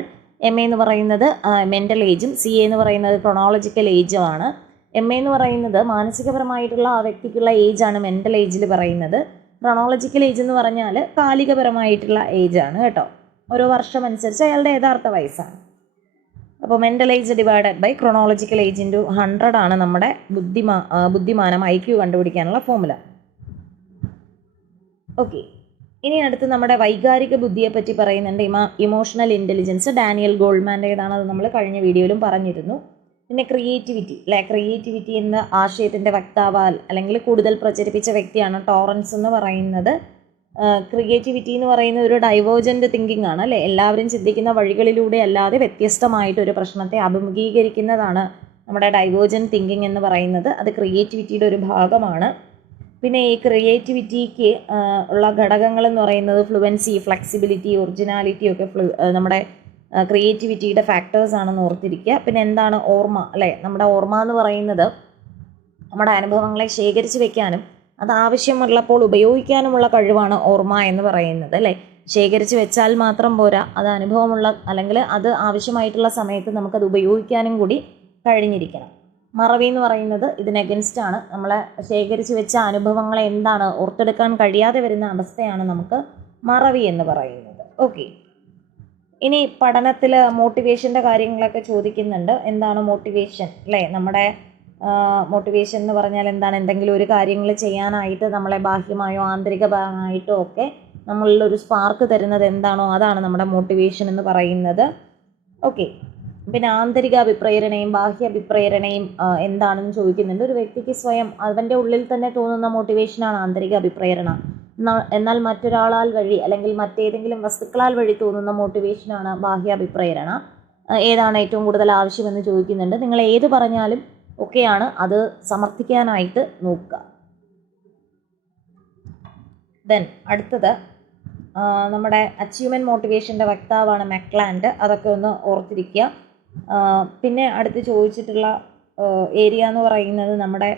MA എന്ന് പറയുന്നത് മെൻ്റൽ ഏജും CA എന്ന് പറയുന്നത് ക്രൊണോളജിക്കൽ ഏജും ആണ്. MA എന്ന് പറയുന്നത് മാനസികപരമായിട്ടുള്ള ആ വ്യക്തിക്കുള്ള ഏജാണ് മെൻ്റൽ ഏജിൽ പറയുന്നത്. ക്രൊണോളജിക്കൽ ഏജ് എന്ന് പറഞ്ഞാൽ കാലികപരമായിട്ടുള്ള ഏജാണ് കേട്ടോ. ഓരോ വർഷം അനുസരിച്ച് അയാളുടെ യഥാർത്ഥ വയസ്സാണ്. അപ്പോൾ mental age divided by chronological age × 100 ആണ് നമ്മുടെ ബുദ്ധിമാനം IQ കണ്ടുപിടിക്കാനുള്ള ഫോർമുല. ഓക്കെ, ഇനി അടുത്ത് നമ്മുടെ വൈകാരിക ബുദ്ധിയെ പറ്റി പറയുന്നുണ്ട്. ഇമോഷണൽ ഇൻ്റലിജൻസ് ഡാനിയൽ ഗോൾഡ്മാൻ്റേതാണ്. അത് നമ്മൾ കഴിഞ്ഞ വീഡിയോയിലും പറഞ്ഞിരുന്നു. പിന്നെ ക്രിയേറ്റിവിറ്റി എന്ന ആശയത്തിൻ്റെ വക്താവാൽ അല്ലെങ്കിൽ കൂടുതൽ പ്രചരിപ്പിച്ച വ്യക്തിയാണ് ടോറൻസ് എന്ന് പറയുന്നത്. ക്രിയേറ്റിവിറ്റി എന്ന് പറയുന്നത് ഒരു ഡൈവേർജൻ്റ് തിങ്കിങ് ആണ് അല്ലേ. എല്ലാവരും ചിന്തിക്കുന്ന വഴികളിലൂടെ അല്ലാതെ വ്യത്യസ്തമായിട്ട് ഒരു പ്രശ്നത്തെ അഭിമുഖീകരിക്കുന്നതാണ് നമ്മുടെ ഡൈവേർജൻ്റ് തിങ്കിങ് എന്ന് പറയുന്നത്. അത് ക്രിയേറ്റിവിറ്റിയുടെ ഒരു ഭാഗമാണ്. പിന്നെ ഈ ക്രിയേറ്റിവിറ്റിക്ക് ഉള്ള ഘടകങ്ങൾ എന്ന് പറയുന്നത് ഫ്ലുവൻസി, ഫ്ലെക്സിബിലിറ്റി, ഒറിജിനാലിറ്റി ഒക്കെ നമ്മുടെ ക്രിയേറ്റിവിറ്റിയുടെ ഫാക്ടേഴ്സ് ആണെന്ന് ഓർത്തിരിക്കുക. പിന്നെ എന്താണ് ഓർമ്മ അല്ലേ. നമ്മുടെ ഓർമ്മ എന്ന് പറയുന്നത് നമ്മുടെ അനുഭവങ്ങളെ ശേഖരിച്ച് വെക്കാനും അത് ആവശ്യമുള്ളപ്പോൾ ഉപയോഗിക്കാനുമുള്ള കഴിവാണ് ഓർമ്മ എന്ന് പറയുന്നത് അല്ലേ. ശേഖരിച്ച് വെച്ചാൽ മാത്രം പോരാ, അത് അനുഭവമുള്ള അല്ലെങ്കിൽ അത് ആവശ്യമായിട്ടുള്ള സമയത്ത് നമുക്കത് ഉപയോഗിക്കാനും കൂടി കഴിഞ്ഞിരിക്കണം. മറവി എന്ന് പറയുന്നത് ഇതിന് അഗൻസ്റ്റ് ആണ്. നമ്മളെ ശേഖരിച്ച് വെച്ച അനുഭവങ്ങളെ ഓർത്തെടുക്കാൻ കഴിയാതെ വരുന്ന അവസ്ഥയാണ് നമുക്ക് മറവി എന്ന് പറയുന്നത്. ഓക്കെ, ഇനി പഠനത്തിൽ മോട്ടിവേഷൻ്റെ കാര്യങ്ങളൊക്കെ ചോദിക്കുന്നുണ്ട്. എന്താണ് മോട്ടിവേഷൻ അല്ലേ. നമ്മുടെ മോട്ടിവേഷൻ എന്ന് പറഞ്ഞാൽ എന്താണ്? എന്തെങ്കിലും ഒരു കാര്യങ്ങൾ ചെയ്യാനായിട്ട് നമ്മളെ ബാഹ്യമായോ ആന്തരികമായിട്ടോ ഒക്കെ നമ്മളിൽ ഒരു സ്പാർക്ക് തരുന്നത് എന്താണോ അതാണ് നമ്മുടെ മോട്ടിവേഷൻ എന്ന് പറയുന്നത്. ഓക്കെ, പിന്നെ ആന്തരിക അഭിപ്രേരണയും ബാഹ്യ അഭിപ്രേരണയും എന്താണെന്ന് ചോദിക്കുന്നുണ്ട്. ഒരു വ്യക്തിക്ക് സ്വയം അവൻ്റെ ഉള്ളിൽ തന്നെ തോന്നുന്ന മോട്ടിവേഷനാണ് ആന്തരിക അഭിപ്രേരണ. എന്നാൽ മറ്റൊരാളാൽ വഴി അല്ലെങ്കിൽ മറ്റേതെങ്കിലും വസ്തുക്കളാൽ വഴി തോന്നുന്ന മോട്ടിവേഷനാണ് ബാഹ്യ അഭിപ്രേരണ. ഏതാണ് ഏറ്റവും കൂടുതൽ ആവശ്യമെന്ന് ചോദിക്കുന്നുണ്ട്. നിങ്ങൾ ഏത് പറഞ്ഞാലും ഒക്കെയാണ് അത് സമർത്ഥിക്കാനായിട്ട് നോക്കുക. ദെൻ അടുത്തത് നമ്മുടെ അച്ചീവ്മെൻറ്റ് മോട്ടിവേഷൻ്റെ വക്താവാണ് മെക്ലാൻഡ്. അതൊക്കെ ഒന്ന് ഓർത്തിരിക്കുക. പിന്നെ അടുത്ത് ചോദിച്ചിട്ടുള്ള ഏരിയ എന്ന് പറയുന്നത് നമ്മുടെ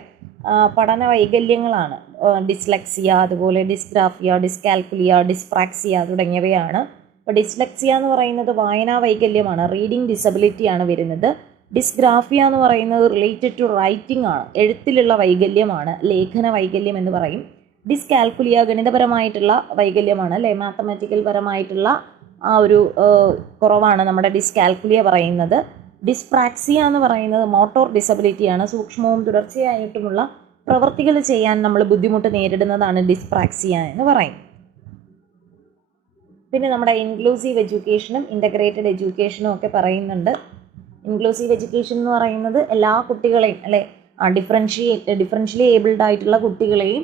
പഠന വൈകല്യങ്ങളാണ്. ഡിസ്ലെക്സിയ, അതുപോലെ ഡിസ്ഗ്രാഫിയ, ഡിസ്കാൽക്കുലിയ, ഡിസ്പ്രാക്സിയ തുടങ്ങിയവയാണ്. അപ്പോൾ ഡിസ്ലെക്സിയ എന്ന് പറയുന്നത് വായനാ വൈകല്യമാണ്, റീഡിംഗ് ഡിസബിലിറ്റിയാണ് വരുന്നത്. ഡിസ്ഗ്രാഫിയ എന്ന് പറയുന്നത് റിലേറ്റഡ് ടു റൈറ്റിംഗ് ആണ്, എഴുത്തിലുള്ള വൈകല്യമാണ്, ലേഖന വൈകല്യം എന്ന് പറയും. ഡിസ്കാൽക്കുലിയ ഗണിതപരമായിട്ടുള്ള വൈകല്യമാണ് അല്ലേ, മാത്തമാറ്റിക്കൽ പരമായിട്ടുള്ള ആ ഒരു കുറവാണ് നമ്മുടെ ഡിസ്കാൽക്കുലിയ പറയുന്നത്. ഡിസ്പ്രാക്സിയ എന്ന് പറയുന്നത് മോട്ടോർ ഡിസബിലിറ്റിയാണ്, സൂക്ഷ്മവും തുടർച്ചയായിട്ടുമുള്ള പ്രവൃത്തികൾ ചെയ്യാൻ നമ്മൾ ബുദ്ധിമുട്ട് നേരിടുന്നതാണ് ഡിസ്പ്രാക്സിയ എന്ന് പറയും. പിന്നെ നമ്മുടെ ഇൻക്ലൂസീവ് എഡ്യൂക്കേഷനും ഇൻ്റഗ്രേറ്റഡ് എഡ്യൂക്കേഷനും ഒക്കെ പറയുന്നുണ്ട്. ഇൻക്ലൂസീവ് എഡ്യൂക്കേഷൻ എന്ന് പറയുന്നത് എല്ലാ കുട്ടികളെയും അല്ലേ ഡിഫറൻഷ്യലി ഏബിൾഡ് ആയിട്ടുള്ള കുട്ടികളെയും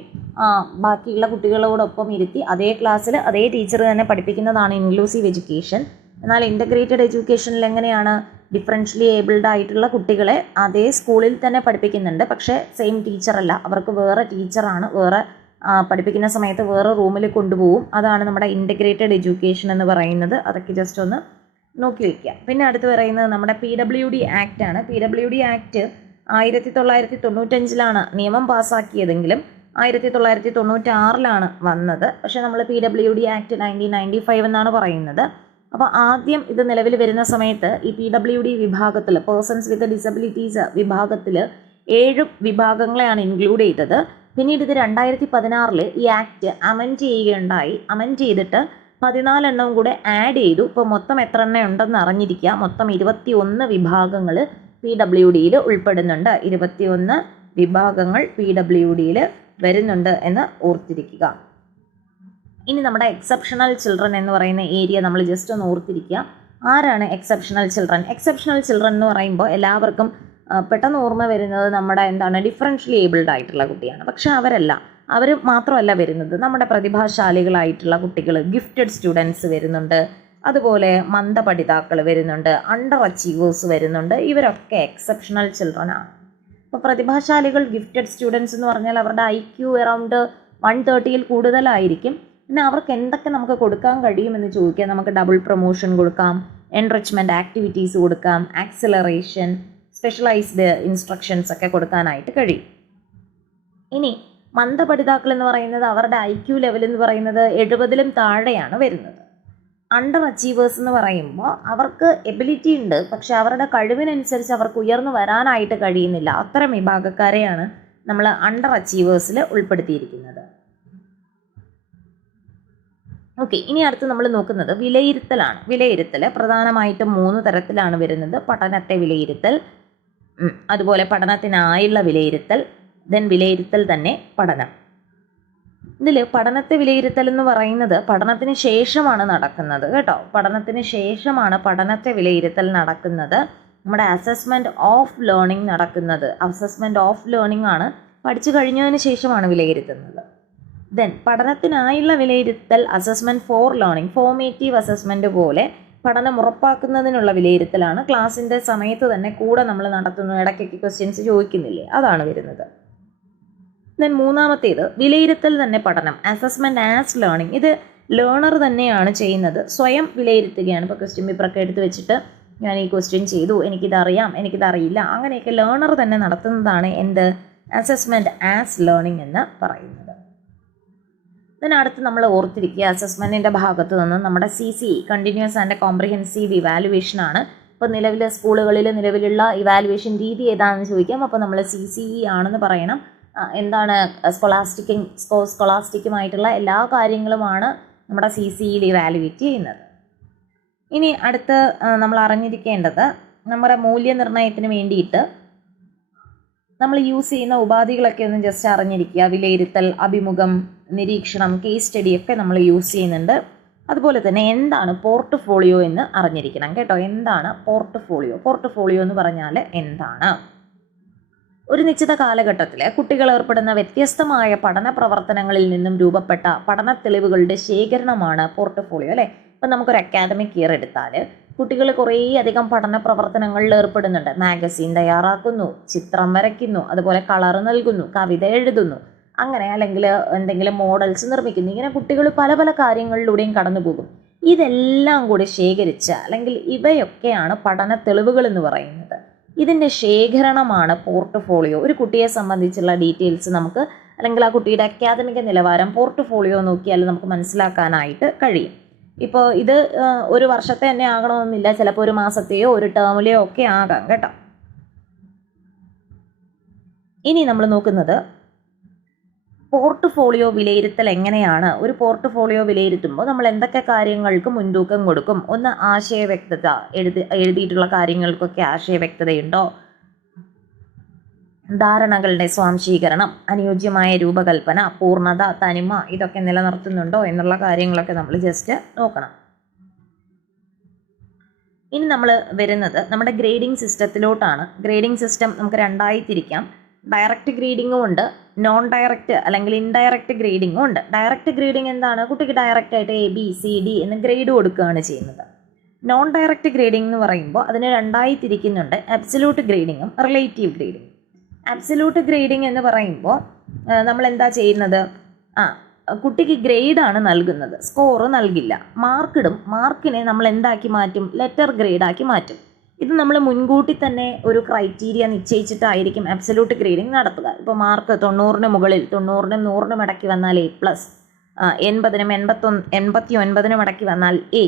ബാക്കിയുള്ള കുട്ടികളോടൊപ്പം ഇരുത്തി അതേ ക്ലാസ്സിൽ അതേ ടീച്ചർ തന്നെ പഠിപ്പിക്കുന്നതാണ് ഇൻക്ലൂസീവ് എഡ്യൂക്കേഷൻ. എന്നാൽ ഇൻ്റഗ്രേറ്റഡ് എഡ്യൂക്കേഷനിൽ എങ്ങനെയാണ്? ഡിഫറൻഷ്യലി ഏബിൾഡ് ആയിട്ടുള്ള കുട്ടികളെ അതേ സ്കൂളിൽ തന്നെ പഠിപ്പിക്കുന്നുണ്ട്, പക്ഷേ സെയിം ടീച്ചറല്ല, അവർക്ക് വേറെ ടീച്ചറാണ്, വേറെ പഠിപ്പിക്കുന്ന സമയത്ത് വേറെ റൂമിൽ കൊണ്ടുപോകും. അതാണ് നമ്മുടെ ഇൻ്റഗ്രേറ്റഡ് എഡ്യൂക്കേഷൻ എന്ന് പറയുന്നത്. അതൊക്കെ ജസ്റ്റ് ഒന്ന് നോക്കി വയ്ക്കുക. പിന്നെ അടുത്ത് പറയുന്നത് നമ്മുടെ PWD ആക്ട് ആണ്. PWD ആക്ട് 1995 നിയമം പാസ്സാക്കിയതെങ്കിലും 1996 വന്നത്. പക്ഷേ നമ്മൾ PWD ആക്ട് 1995 എന്നാണ് പറയുന്നത്. അപ്പോൾ ആദ്യം ഇത് നിലവിൽ വരുന്ന സമയത്ത് ഈ PWD വിഭാഗത്തിൽ പേഴ്സൺസ് വിത്ത് ഡിസബിലിറ്റീസ് വിഭാഗത്തിൽ 7 വിഭാഗങ്ങളെയാണ് ഇൻക്ലൂഡ് ചെയ്തത്. പിന്നീട് ഇത് 2016 ഈ ആക്ട് അമെൻഡ് ചെയ്യുകയുണ്ടായി. അമെൻഡ് ചെയ്തിട്ട് 14 എണ്ണവും കൂടെ ആഡ് ചെയ്തു. ഇപ്പോൾ മൊത്തം എത്ര എണ്ണം ഉണ്ടെന്ന് അറിഞ്ഞിരിക്കുക. മൊത്തം 21 വിഭാഗങ്ങൾ PWDയിൽ ഉൾപ്പെടുന്നുണ്ട്. 21 വിഭാഗങ്ങൾ PWDയിൽ വരുന്നുണ്ട് എന്ന് ഓർത്തിരിക്കുക. ഇനി നമ്മുടെ എക്സെപ്ഷണൽ ചിൽഡ്രൻ എന്ന് പറയുന്ന ഏരിയ നമ്മൾ ജസ്റ്റ് ഒന്ന് ഓർത്തിരിക്കുക. ആരാണ് എക്സെപ്ഷണൽ ചിൽഡ്രൻ? എക്സെപ്ഷണൽ ചിൽഡ്രൻ എന്ന് പറയുമ്പോൾ എല്ലാവർക്കും പെട്ടെന്ന് ഓർമ്മ വരുന്നത് നമ്മുടെ ഡിഫറൻഷ്യലി ഏബിൾഡ് ആയിട്ടുള്ള കുട്ടിയാണ്. പക്ഷെ അവർ മാത്രമല്ല വരുന്നത്, നമ്മുടെ പ്രതിഭാശാലികളായിട്ടുള്ള കുട്ടികൾ, ഗിഫ്റ്റഡ് സ്റ്റുഡൻസ് വരുന്നുണ്ട്, അതുപോലെ മന്ദപഠിതാക്കൾ വരുന്നുണ്ട്, അണ്ടർ അച്ചീവേഴ്സ് വരുന്നുണ്ട്. ഇവരൊക്കെ എക്സെപ്ഷണൽ ചിൽഡ്രൻ ആണ്. അപ്പോൾ പ്രതിഭാശാലികൾ, ഗിഫ്റ്റഡ് സ്റ്റുഡൻസ് എന്ന് പറഞ്ഞാൽ അവരുടെ IQ അറൗണ്ട് 130 കൂടുതലായിരിക്കും. പിന്നെ അവർക്ക് എന്തൊക്കെ നമുക്ക് കൊടുക്കാൻ കഴിയുമെന്ന് ചോദിക്കാം. നമുക്ക് ഡബിൾ പ്രൊമോഷൻ കൊടുക്കാം, എൻറിച്ച്മെൻറ്റ് ആക്ടിവിറ്റീസ് കൊടുക്കാം, ആക്സിലറേഷൻ, സ്പെഷ്യലൈസ്ഡ് ഇൻസ്ട്രക്ഷൻസ് ഒക്കെ കൊടുക്കാനായിട്ട് കഴിയും. ഇനി മന്ദപഠിതാക്കൾ എന്ന് പറയുന്നത് അവരുടെ IQ ലെവൽ എന്ന് പറയുന്നത് 70-ലും താഴെയാണ് വരുന്നത്. അണ്ടർ അച്ചീവേഴ്സ് എന്ന് പറയുമ്പോൾ അവർക്ക് എബിലിറ്റി ഉണ്ട്, പക്ഷെ അവരുടെ കഴിവിനനുസരിച്ച് അവർക്ക് ഉയർന്നു വരാനായിട്ട് കഴിയുന്നില്ല. അത്തരം വിഭാഗക്കാരെയാണ് നമ്മൾ അണ്ടർ അച്ചീവേഴ്സിൽ ഉൾപ്പെടുത്തിയിരിക്കുന്നത്. ഓക്കെ, ഇനി അടുത്ത് നമ്മൾ നോക്കുന്നത് വിലയിരുത്തലാണ്. വിലയിരുത്തൽ പ്രധാനമായിട്ടും 3 തരത്തിലാണ് വരുന്നത്. പഠനത്തെ വിലയിരുത്തൽ, അതുപോലെ പഠനത്തിനായുള്ള വിലയിരുത്തൽ, ദെൻ വിലയിരുത്തൽ തന്നെ പഠനം. ഇതിൽ പഠനത്തെ വിലയിരുത്തൽ എന്ന് പറയുന്നത് പഠനത്തിന് ശേഷമാണ് നടക്കുന്നത് കേട്ടോ. പഠനത്തിന് ശേഷമാണ് പഠനത്തെ വിലയിരുത്തൽ നടക്കുന്നത്. നമ്മുടെ അസസ്മെൻറ്റ് ഓഫ് ലേണിംഗ് നടക്കുന്നത്. അസസ്മെൻറ്റ് ഓഫ് ലേണിംഗ് ആണ് പഠിച്ചു കഴിഞ്ഞതിന് ശേഷമാണ് വിലയിരുത്തുന്നത്. ദെൻ പഠനത്തിനായുള്ള വിലയിരുത്തൽ assessment for learning, formative assessment പോലെ പഠനം ഉറപ്പാക്കുന്നതിനുള്ള വിലയിരുത്തലാണ്. ക്ലാസ്സിൻ്റെ സമയത്ത് തന്നെ കൂടെ നമ്മൾ നടത്തുന്നു, ഇടയ്ക്കൊക്കെ ക്വസ്റ്റ്യൻസ് ചോദിക്കുന്നില്ലേ, അതാണ് വരുന്നത്. ദെൻ മൂന്നാമത്തേത് വിലയിരുത്തൽ തന്നെ പഠനം, അസസ്മെൻറ്റ് ആസ് ലേണിംഗ്. ഇത് ലേണർ തന്നെയാണ് ചെയ്യുന്നത്, സ്വയം വിലയിരുത്തുകയാണ്. ഇപ്പോൾ ക്വസ്റ്റ്യൻ പേപ്പറൊക്കെ എടുത്ത് വെച്ചിട്ട് ഞാൻ ഈ ക്വസ്റ്റ്യൻ ചെയ്തു, എനിക്കിതറിയാം, എനിക്കിതറിയില്ല, അങ്ങനെയൊക്കെ ലേണർ തന്നെ നടത്തുന്നതാണ് എന്ത്, അസസ്മെൻറ്റ് ആസ് ലേണിംഗ് എന്ന് പറയുന്നത്. ഇതിനടുത്ത് നമ്മൾ ഓർത്തിരിക്കുക, അസസ്മെൻറ്റിൻ്റെ ഭാഗത്ത് നിന്ന് നമ്മുടെ CCE, കണ്ടിന്യൂസ് ആൻഡ് കോംപ്രിഹെൻസീവ് ഇവാലുവേഷനാണ്. ഇപ്പോൾ നിലവിലെ സ്കൂളുകളിൽ നിലവിലുള്ള ഇവാലുവേഷൻ രീതി ഏതാണെന്ന് ചോദിക്കാം. അപ്പോൾ നമ്മൾ CCE ആണെന്ന് പറയണം. എന്താണ്, സ്കോളാസ്റ്റിക്കുമായിട്ടുള്ള എല്ലാ കാര്യങ്ങളുമാണ് നമ്മുടെ CCEയിൽ ഇവാലുവേറ്റ് ചെയ്യുന്നത്. ഇനി അടുത്ത് നമ്മൾ അറിഞ്ഞിരിക്കേണ്ടത്, നമ്മുടെ മൂല്യനിർണ്ണയത്തിന് വേണ്ടിയിട്ട് നമ്മൾ യൂസ് ചെയ്യുന്ന ഉപാധികളൊക്കെ ഒന്ന് ജസ്റ്റ് അറിഞ്ഞിരിക്കുക. വിലയിരുത്തൽ, അഭിമുഖം, നിരീക്ഷണം, കേസ് സ്റ്റഡിയൊക്കെ നമ്മൾ യൂസ് ചെയ്യുന്നുണ്ട്. അതുപോലെ തന്നെ എന്താണ് പോർട്ട്ഫോളിയോ എന്ന് അറിഞ്ഞിരിക്കണം കേട്ടോ. എന്താണ് പോർട്ട്ഫോളിയോ? പോർട്ട്ഫോളിയോ എന്ന് പറഞ്ഞാൽ എന്താണ്? ഒരു നിശ്ചിത കാലഘട്ടത്തിൽ കുട്ടികൾ ഏർപ്പെടുന്ന വ്യത്യസ്തമായ പഠന പ്രവർത്തനങ്ങളിൽ നിന്നും രൂപപ്പെട്ട പഠന തെളിവുകളുടെ ശേഖരണമാണ് പോർട്ട്ഫോളിയോ അല്ലേ. ഇപ്പം നമുക്കൊരു അക്കാദമിക് ഇയർ എടുത്താൽ കുട്ടികൾ കുറേയധികം പഠന പ്രവർത്തനങ്ങളിൽ ഏർപ്പെടുന്നുണ്ട്. മാഗസീൻ തയ്യാറാക്കുന്നു, ചിത്രം വരയ്ക്കുന്നു, അതുപോലെ കളർ നൽകുന്നു, കവിത എഴുതുന്നു, അങ്ങനെ അല്ലെങ്കിൽ എന്തെങ്കിലും മോഡൽസ് നിർമ്മിക്കുന്നു. ഇങ്ങനെ കുട്ടികൾ പല പല കാര്യങ്ങളിലൂടെയും കടന്നു പോകും. ഇതെല്ലാം കൂടി ശേഖരിച്ച അല്ലെങ്കിൽ ഇവയൊക്കെയാണ് പഠന തെളിവുകൾ എന്ന് പറയുന്നത്. ഇതിൻ്റെ ശേഖരണമാണ് പോർട്ട്ഫോളിയോ. ഒരു കുട്ടിയെ സംബന്ധിച്ചുള്ള ഡീറ്റെയിൽസ് നമുക്ക്, അല്ലെങ്കിൽ ആ കുട്ടിയുടെ അക്കാദമിക നിലവാരം പോർട്ട്ഫോളിയോ നോക്കിയാൽ നമുക്ക് മനസ്സിലാക്കാനായിട്ട് കഴിയും. ഇപ്പോൾ ഇത് ഒരു വർഷത്തെ തന്നെ ആകണമെന്നില്ല, ചിലപ്പോൾ ഒരു മാസത്തെയോ ഒരു ടേമിലെയോ ഒക്കെ ആകാം കേട്ടോ. ഇനി നമ്മൾ നോക്കുന്നത് പോർട്ട്ഫോളിയോ വിലയിരുത്തൽ എങ്ങനെയാണ്. ഒരു പോർട്ട്ഫോളിയോ വിലയിരുത്തുമ്പോൾ നമ്മൾ എന്തൊക്കെ കാര്യങ്ങൾക്ക് മുൻതൂക്കം കൊടുക്കും? ഒന്ന്, ആശയവ്യക്തത. എഴുതിയിട്ടുള്ള കാര്യങ്ങൾക്കൊക്കെ ആശയവ്യക്തതയുണ്ടോ? ധാരണകളുടെ സ്വാംശീകരണം, അനുയോജ്യമായ രൂപകൽപ്പന, പൂർണ്ണത, തനിമ, ഇതൊക്കെ നിലനിർത്തുന്നുണ്ടോ എന്നുള്ള കാര്യങ്ങളൊക്കെ നമ്മൾ ജസ്റ്റ് നോക്കണം. ഇനി നമ്മൾ വരുന്നത് നമ്മുടെ ഗ്രേഡിംഗ് സിസ്റ്റത്തിലോട്ടാണ്. ഗ്രേഡിംഗ് സിസ്റ്റം നമുക്ക് രണ്ടായി തിരിക്കാം. ഡയറക്റ്റ് ഗ്രേഡിങ്ങും ഉണ്ട്, നോൺ ഡയറക്റ്റ് അല്ലെങ്കിൽ ഇൻഡയറക്റ്റ് ഗ്രേഡിങ്ങും ഉണ്ട്. ഡയറക്റ്റ് ഗ്രേഡിംഗ് എന്താണ്? കുട്ടിക്ക് ഡയറക്റ്റായിട്ട് ABCD എന്ന് ഗ്രേഡ് കൊടുക്കുകയാണ് ചെയ്യുന്നത്. നോൺ ഡയറക്റ്റ് ഗ്രേഡിംഗ് എന്ന് പറയുമ്പോൾ അതിനെ രണ്ടായി തിരിക്കുന്നുണ്ട്, അബ്സല്യൂട്ട് ഗ്രേഡിങ്ങും റിലേറ്റീവ് ഗ്രേഡിങ്ങും. അബ്സല്യൂട്ട് ഗ്രേഡിംഗ് എന്ന് പറയുമ്പോൾ നമ്മൾ എന്താ ചെയ്യുന്നത്? കുട്ടിക്ക് ഗ്രേഡാണ് നൽകുന്നത്, സ്കോറ് നൽകില്ല. മാർക്കിടും, മാർക്കിനെ നമ്മൾ എന്താക്കി മാറ്റും? ലെറ്റർ ഗ്രേഡാക്കി മാറ്റും. ഇത് നമ്മൾ മുൻകൂട്ടി തന്നെ ഒരു ക്രൈറ്റീരിയ നിശ്ചയിച്ചിട്ടായിരിക്കും അബ്സല്യൂട്ട് ഗ്രേഡിംഗ് നടത്തുക. ഇപ്പോൾ മാർക്ക് 90-ന് മുകളിൽ, 90-നും 100-നും ഇടയ്ക്ക് വന്നാൽ A+, 80-നും 89-നും ഇടയ്ക്ക് വന്നാൽ A,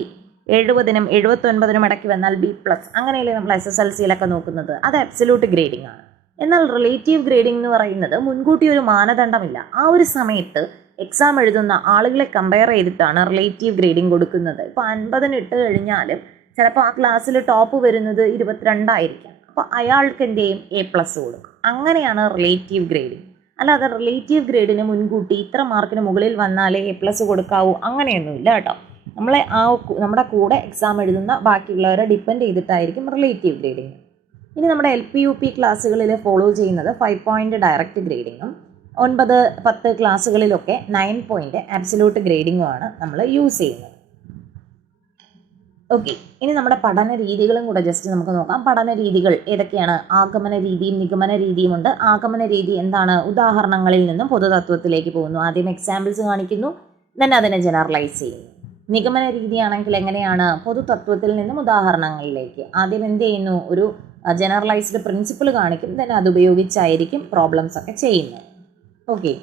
70-നും 79-നും ഇടയ്ക്ക് വന്നാൽ B+. അങ്ങനെയല്ലേ നമ്മൾ SSLCയിലൊക്കെ നോക്കുന്നത്. അത് അബ്സല്യൂട്ട് ഗ്രേഡിംഗ് ആണ്. എന്നാൽ റിലേറ്റീവ് ഗ്രേഡിംഗ് എന്ന് പറയുന്നത് മുൻകൂട്ടി ഒരു മാനദണ്ഡമില്ല. ആ ഒരു സമയത്ത് എക്സാം എഴുതുന്ന ആളുകളെ കമ്പയർ ചെയ്തിട്ടാണ് റിലേറ്റീവ് ഗ്രേഡിംഗ് കൊടുക്കുന്നത്. ഇപ്പോൾ 50-ന് ഇട്ട് കഴിഞ്ഞാലും ചിലപ്പോൾ ആ ക്ലാസ്സിൽ ടോപ്പ് വരുന്നത് 22 ആയിരിക്കാം. അപ്പോൾ അയാൾക്ക് എന്തെയും A+ കൊടുക്കും. അങ്ങനെയാണ് റിലേറ്റീവ് ഗ്രേഡിംഗ്. അല്ലാതെ റിലേറ്റീവ് ഗ്രേഡിന് മുൻകൂട്ടി ഇത്ര മാർക്കിന് മുകളിൽ വന്നാലേ A+ കൊടുക്കാവൂ അങ്ങനെയൊന്നുമില്ല കേട്ടോ. നമ്മുടെ കൂടെ എക്സാം എഴുതുന്ന ബാക്കിയുള്ളവരെ ഡിപ്പെൻഡ് ചെയ്തിട്ടായിരിക്കും റിലേറ്റീവ് ഗ്രേഡിംഗ്. ഇനി നമ്മുടെ LP UP ക്ലാസ്സുകളിൽ ഫോളോ ചെയ്യുന്നത് 5 പോയിൻ്റ് ഡയറക്റ്റ് ഗ്രേഡിങ്ങും 9-10 ക്ലാസ്സുകളിലൊക്കെ 9 പോയിൻ്റ് അബ്സല്യൂട്ട് ഗ്രേഡിങ്ങുമാണ് നമ്മൾ യൂസ് ചെയ്യുന്നത്. ഓക്കെ, ഇനി നമ്മുടെ പഠന രീതികളും കൂടെ ജസ്റ്റ് നമുക്ക് നോക്കാം. പഠന രീതികൾ ഏതൊക്കെയാണ്? ആഗമന രീതിയും നിഗമന രീതിയും ഉണ്ട്. ആഗമന രീതി എന്താണ്? ഉദാഹരണങ്ങളിൽ നിന്നും പൊതുതത്വത്തിലേക്ക് പോകുന്നു. ആദ്യം എക്സാമ്പിൾസ് കാണിക്കുന്നു, ദെൻ അതിനെ ജനറലൈസ് ചെയ്യുന്നു. നിഗമന രീതിയാണെങ്കിൽ എങ്ങനെയാണ്? പൊതുതത്വത്തിൽ നിന്നും ഉദാഹരണങ്ങളിലേക്ക്. ആദ്യം എന്ത് ചെയ്യുന്നു? ഒരു ജനറലൈസ്ഡ് പ്രിൻസിപ്പിൾ കാണിക്കും, ദെൻ അതുപയോഗിച്ചായിരിക്കും പ്രോബ്ലംസ് ഒക്കെ ചെയ്യുന്നത്. ഓക്കെ,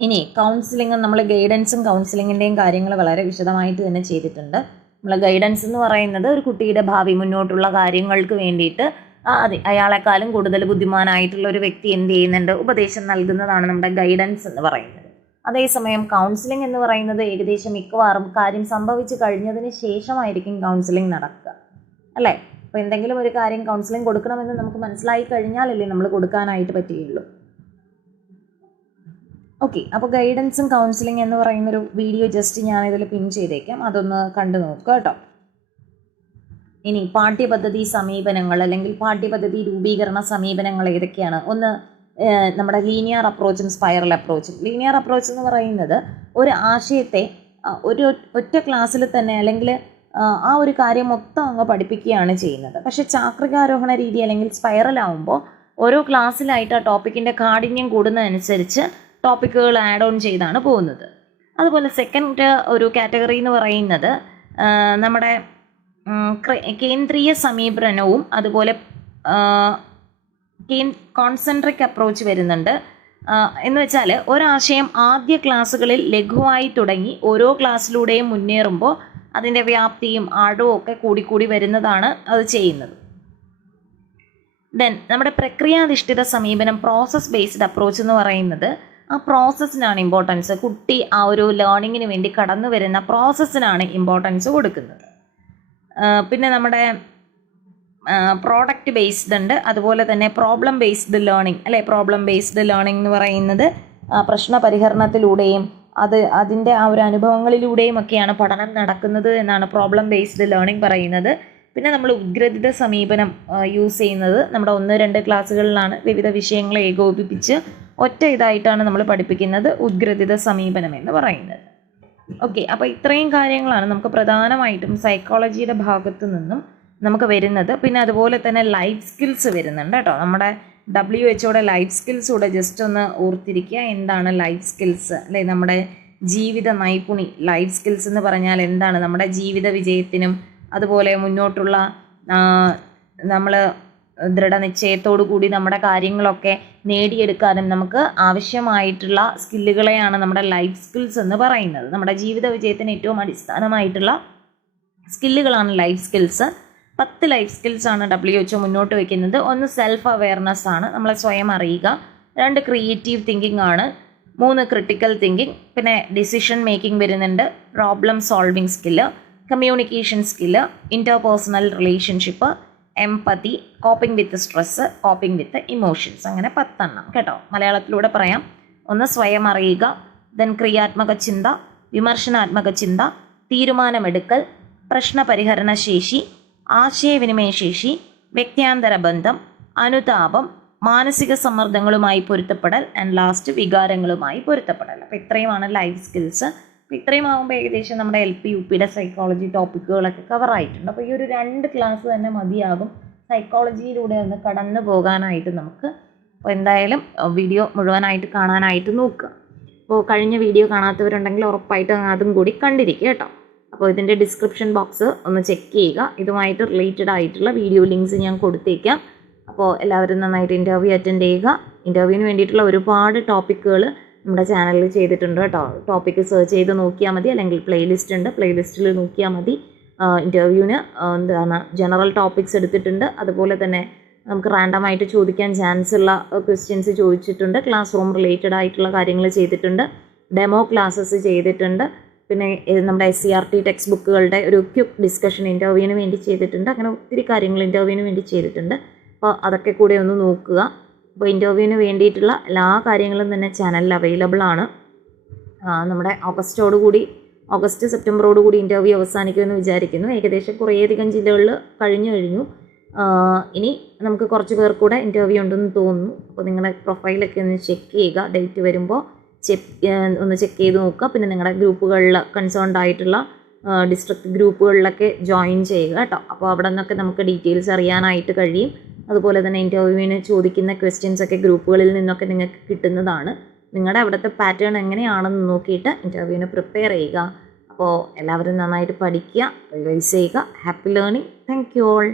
ഇനി കൗൺസിലിംഗ്, നമ്മൾ ഗൈഡൻസും കൗൺസിലിങ്ങിൻ്റെയും കാര്യങ്ങൾ വളരെ വിശദമായിട്ട് തന്നെ ചെയ്തിട്ടുണ്ട്. നമ്മൾ ഗൈഡൻസ് എന്ന് പറയുന്നത് ഒരു കുട്ടിയുടെ ഭാവി മുന്നോട്ടുള്ള കാര്യങ്ങൾക്ക് വേണ്ടിയിട്ട് അയാളെക്കാളും കൂടുതൽ ബുദ്ധിമാനായിട്ടുള്ള ഒരു വ്യക്തി എന്ത് ചെയ്യുന്നുണ്ട്? ഉപദേശം നൽകുന്നതാണ് നമ്മുടെ ഗൈഡൻസ് എന്ന് പറയുന്നത്. അതേസമയം കൗൺസിലിംഗ് എന്ന് പറയുന്നത് ഏകദേശം മിക്കവാറും കാര്യം സംഭവിച്ചു കഴിഞ്ഞതിന് ശേഷമായിരിക്കും കൗൺസിലിംഗ് നടക്കുക, അല്ലേ? അപ്പോൾ എന്തെങ്കിലും ഒരു കാര്യം കൗൺസിലിംഗ് കൊടുക്കണമെന്ന് നമുക്ക് മനസ്സിലായി കഴിഞ്ഞാലല്ലേ നമ്മൾ കൊടുക്കാനായിട്ട് പറ്റുകയുള്ളൂ. ഓക്കെ, അപ്പോൾ ഗൈഡൻസും കൗൺസിലിംഗ് എന്ന് പറയുന്നൊരു വീഡിയോ ജസ്റ്റ് ഞാനിതിൽ പിൻ ചെയ്തേക്കാം, അതൊന്ന് കണ്ടു നോക്കുക കേട്ടോ. ഇനി പാഠ്യപദ്ധതി സമീപനങ്ങൾ അല്ലെങ്കിൽ പാഠ്യപദ്ധതി രൂപീകരണ സമീപനങ്ങൾ ഏതൊക്കെയാണ്? ഒന്ന് നമ്മുടെ ലീനിയർ അപ്രോച്ചും സ്പൈറൽ അപ്രോച്ചും. ലീനിയർ അപ്രോച്ച് എന്ന് പറയുന്നത് ഒരു ആശയത്തെ ഒറ്റ ക്ലാസ്സിൽ തന്നെ അല്ലെങ്കിൽ ആ ഒരു കാര്യം മൊത്തം അങ്ങ് പഠിപ്പിക്കുകയാണ് ചെയ്യുന്നത്. പക്ഷേ ചാക്രികാരോഹണ രീതി അല്ലെങ്കിൽ സ്പൈറൽ ആവുമ്പോൾ ഓരോ ക്ലാസ്സിലായിട്ട് ആ ടോപ്പിക്കിൻ്റെ കാഠിന്യം കൂടുന്നതനുസരിച്ച് ടോപ്പിക്കുകൾ ആഡ് ഓൺ ചെയ്താണ് പോകുന്നത്. അതുപോലെ സെക്കൻഡ് ഒരു കാറ്റഗറി എന്ന് പറയുന്നത് നമ്മുടെ കേന്ദ്രീയ സമീപനവും അതുപോലെ കോൺസെൻട്രിക് അപ്രോച്ച് വരുന്നുണ്ട്. എന്ന് വെച്ചാൽ ഒരാശയം ആദ്യ ക്ലാസ്സുകളിൽ ലഘുവായി തുടങ്ങി ഓരോ ക്ലാസ്സിലൂടെയും മുന്നേറുമ്പോൾ അതിൻ്റെ വ്യാപ്തിയും ആഴവും ഒക്കെ കൂടിക്കൂടി വരുന്നതാണ് അത് ചെയ്യുന്നത്. ദെൻ നമ്മുടെ പ്രക്രിയാധിഷ്ഠിത സമീപനം, പ്രോസസ് ബേസ്ഡ് അപ്രോച്ച് എന്ന് പറയുന്നത് ആ പ്രോസസ്സിനാണ് ഇമ്പോർട്ടൻസ്. കുട്ടി ആ ഒരു ലേണിങ്ങിന് വേണ്ടി കടന്നു വരുന്ന പ്രോസസ്സിനാണ് ഇമ്പോർട്ടൻസ് കൊടുക്കുന്നത്. പിന്നെ നമ്മുടെ പ്രോഡക്റ്റ് ബേസ്ഡ് ഉണ്ട്, അതുപോലെ തന്നെ പ്രോബ്ലം ബേസ്ഡ് ലേണിംഗ്, അല്ലേ? പ്രോബ്ലം ബേസ്ഡ് ലേണിംഗ് എന്ന് പറയുന്നത് പ്രശ്ന പരിഹരണത്തിലൂടെയും അതിൻ്റെ ആ ഒരു അനുഭവങ്ങളിലൂടെയും ഒക്കെയാണ് പഠനം നടക്കുന്നത് എന്നാണ് പ്രോബ്ലം ബേസ്ഡ് ലേണിംഗ് പറയുന്നത്. പിന്നെ നമ്മൾ ഉദ്ഗ്രഥിത സമീപനം യൂസ് ചെയ്യുന്നത് നമ്മുടെ 1-2 ക്ലാസ്സുകളിലാണ് വിവിധ വിഷയങ്ങളെ ഏകോപിപ്പിച്ച് ഒറ്റ ഇതായിട്ടാണ് നമ്മൾ പഠിപ്പിക്കുന്നത്, ഉദ്ഗ്രഥിത സമീപനം എന്ന് പറയുന്നത്. ഓക്കെ, അപ്പോൾ ഇത്രയും കാര്യങ്ങളാണ് നമുക്ക് പ്രധാനമായിട്ടും സൈക്കോളജിയുടെ ഭാഗത്തു നിന്നും നമുക്ക് വരുന്നത്. പിന്നെ അതുപോലെ തന്നെ ലൈഫ് സ്കിൽസ് വരുന്നുണ്ട് കേട്ടോ. നമ്മുടെ WHO ലൈഫ് സ്കിൽസ് കൂടെ ജസ്റ്റ് ഒന്ന് ഓർത്തിരിക്കുക. എന്താണ് ലൈഫ് സ്കിൽസ്, അല്ലേ? നമ്മുടെ ജീവിത നൈപുണി. ലൈഫ് സ്കിൽസ് എന്ന് പറഞ്ഞാൽ എന്താണ്? നമ്മുടെ ജീവിത വിജയത്തിനും അതുപോലെ മുന്നോട്ടുള്ള നമ്മൾ ദൃഢനിശ്ചയത്തോടു കൂടി നമ്മുടെ കാര്യങ്ങളൊക്കെ നേടിയെടുക്കാനും നമുക്ക് ആവശ്യമായിട്ടുള്ള സ്കില്ലുകളെയാണ് നമ്മുടെ ലൈഫ് സ്കിൽസ് എന്ന് പറയുന്നത്. നമ്മുടെ ജീവിത വിജയത്തിന് ഏറ്റവും അടിസ്ഥാനമായിട്ടുള്ള സ്കില്ലുകളാണ് ലൈഫ് സ്കിൽസ്. 10 ലൈഫ് സ്കിൽസാണ് WHO മുന്നോട്ട് വയ്ക്കുന്നത്. ഒന്ന് സെൽഫ് അവെയർനെസ് ആണ്, നമ്മളെ സ്വയം അറിയുക. 2 ക്രിയേറ്റീവ് തിങ്കിങ് ആണ്. 3 ക്രിട്ടിക്കൽ തിങ്കിങ്. പിന്നെ ഡിസിഷൻ മേക്കിംഗ് വരുന്നുണ്ട്. Problem solving skill, communication skill, interpersonal relationship, empathy, coping വിത്ത് സ്ട്രെസ്, കോപ്പിംഗ് വിത്ത് ഇമോഷൻസ്. അങ്ങനെ 10 എണ്ണം കേട്ടോ. മലയാളത്തിലൂടെ പറയാം. ഒന്ന് സ്വയം അറിയുക, ദെൻ ക്രിയാത്മക ചിന്ത, വിമർശനാത്മക ചിന്ത, തീരുമാനമെടുക്കൽ, പ്രശ്നപരിഹരണ ശേഷി, ആശയവിനിമയ ശേഷി, വ്യക്തിയാന്തര ബന്ധം, അനുതാപം, മാനസിക സമ്മർദ്ദങ്ങളുമായി പൊരുത്തപ്പെടൽ, ആൻഡ് ലാസ്റ്റ് വികാരങ്ങളുമായി പൊരുത്തപ്പെടൽ. അപ്പോൾ ഇത്രയുമാണ് ലൈഫ് സ്കിൽസ്. അപ്പോൾ ഇത്രയും ആകുമ്പോൾ ഏകദേശം നമ്മുടെ LP UPയുടെ സൈക്കോളജി ടോപ്പിക്കുകളൊക്കെ കവർ ആയിട്ടുണ്ട്. അപ്പോൾ ഈ ഒരു 2 ക്ലാസ് തന്നെ മതിയാകും സൈക്കോളജിയിലൂടെ ഒന്ന് കടന്നു പോകാനായിട്ട് നമുക്ക്. അപ്പോൾ എന്തായാലും വീഡിയോ മുഴുവനായിട്ട് കാണാനായിട്ട് നോക്കുക. അപ്പോൾ കഴിഞ്ഞ വീഡിയോ കാണാത്തവരുണ്ടെങ്കിൽ ഉറപ്പായിട്ടും അതും കൂടി കണ്ടിരിക്കുക കേട്ടോ. അപ്പോൾ ഇതിൻ്റെ ഡിസ്ക്രിപ്ഷൻ ബോക്സ് ഒന്ന് ചെക്ക് ചെയ്യുക. ഇതുമായിട്ട് റിലേറ്റഡ് ആയിട്ടുള്ള വീഡിയോ ലിങ്ക്സ് ഞാൻ കൊടുത്തേക്കാം. അപ്പോൾ എല്ലാവരും നന്നായിട്ട് ഇൻ്റർവ്യൂ അറ്റൻഡ് ചെയ്യുക. ഇൻ്റർവ്യൂവിന് വേണ്ടിയിട്ടുള്ള ഒരുപാട് ടോപ്പിക്കുകൾ നമ്മുടെ ചാനലിൽ ചെയ്തിട്ടുണ്ട് കേട്ടോ. ടോപ്പിക്ക് സെർച്ച് ചെയ്ത് നോക്കിയാൽ മതി, അല്ലെങ്കിൽ പ്ലേലിസ്റ്റ് ഉണ്ട്, പ്ലേലിസ്റ്റിൽ നോക്കിയാൽ മതി. ഇൻ്റർവ്യൂവിന് ജനറൽ ടോപ്പിക്സ് എടുത്തിട്ടുണ്ട്. അതുപോലെ തന്നെ നമുക്ക് റാൻഡമായിട്ട് ചോദിക്കാൻ ചാൻസ് ഉള്ള ക്വസ്റ്റ്യൻസ് ചോദിച്ചിട്ടുണ്ട്. ക്ലാസ് റൂം റിലേറ്റഡ് ആയിട്ടുള്ള കാര്യങ്ങൾ ചെയ്തിട്ടുണ്ട്. ഡെമോ ക്ലാസ്സസ് ചെയ്തിട്ടുണ്ട്. പിന്നെ നമ്മുടെ SCERT ടെക്സ്റ്റ് ബുക്കുകളുടെ ഒരു ക്വിക്ക് ഡിസ്കഷൻ ഇൻ്റർവ്യൂവിന് വേണ്ടി ചെയ്തിട്ടുണ്ട്. അങ്ങനെ ഒത്തിരി കാര്യങ്ങൾ ഇൻ്റർവ്യൂവിന് വേണ്ടി ചെയ്തിട്ടുണ്ട്. അപ്പോൾ അതൊക്കെ കൂടെ ഒന്ന് നോക്കുക. അപ്പോൾ ഇൻ്റർവ്യൂവിന് വേണ്ടിയിട്ടുള്ള എല്ലാ കാര്യങ്ങളും തന്നെ ചാനലിൽ അവൈലബിൾ ആണ്. നമ്മുടെ ഓഗസ്റ്റ് സെപ്റ്റംബറോടുകൂടി ഇൻ്റർവ്യൂ അവസാനിക്കുമെന്ന് വിചാരിക്കുന്നു. ഏകദേശം കുറേയധികം ജില്ലകളിൽ കഴിഞ്ഞു. ഇനി നമുക്ക് കുറച്ച് പേർ കൂടെ ഇൻ്റർവ്യൂ ഉണ്ടെന്ന് തോന്നുന്നു. അപ്പോൾ നിങ്ങളുടെ പ്രൊഫൈലൊക്കെ ഒന്ന് ചെക്ക് ചെയ്യുക. ഡേറ്റ് വരുമ്പോൾ ഒന്ന് ചെക്ക് ചെയ്ത് നോക്കുക. പിന്നെ നിങ്ങളുടെ ഗ്രൂപ്പുകളിൽ കൺസേൺഡ് ആയിട്ടുള്ള ഡിസ്ട്രിക്ട് ഗ്രൂപ്പുകളിലൊക്കെ ജോയിൻ ചെയ്യുക കേട്ടോ. അപ്പോൾ അവിടെ നിന്നൊക്കെ നമുക്ക് ഡീറ്റെയിൽസ് അറിയാനായിട്ട് കഴിയും. അതുപോലെ തന്നെ ഇൻ്റർവ്യൂവിന് ചോദിക്കുന്ന ക്വസ്റ്റ്യൻസ് ഒക്കെ ഗ്രൂപ്പുകളിൽ നിന്നൊക്കെ നിങ്ങൾക്ക് കിട്ടുന്നതാണ്. നിങ്ങളുടെ അവിടുത്തെ പാറ്റേൺ എങ്ങനെയാണെന്ന് നോക്കിയിട്ട് ഇൻ്റർവ്യൂവിന് പ്രിപ്പയർ ചെയ്യുക. അപ്പോൾ എല്ലാവരും നന്നായിട്ട് പഠിക്കുക, റിവൈസ് ചെയ്യുക. Happy learning. Thank you all.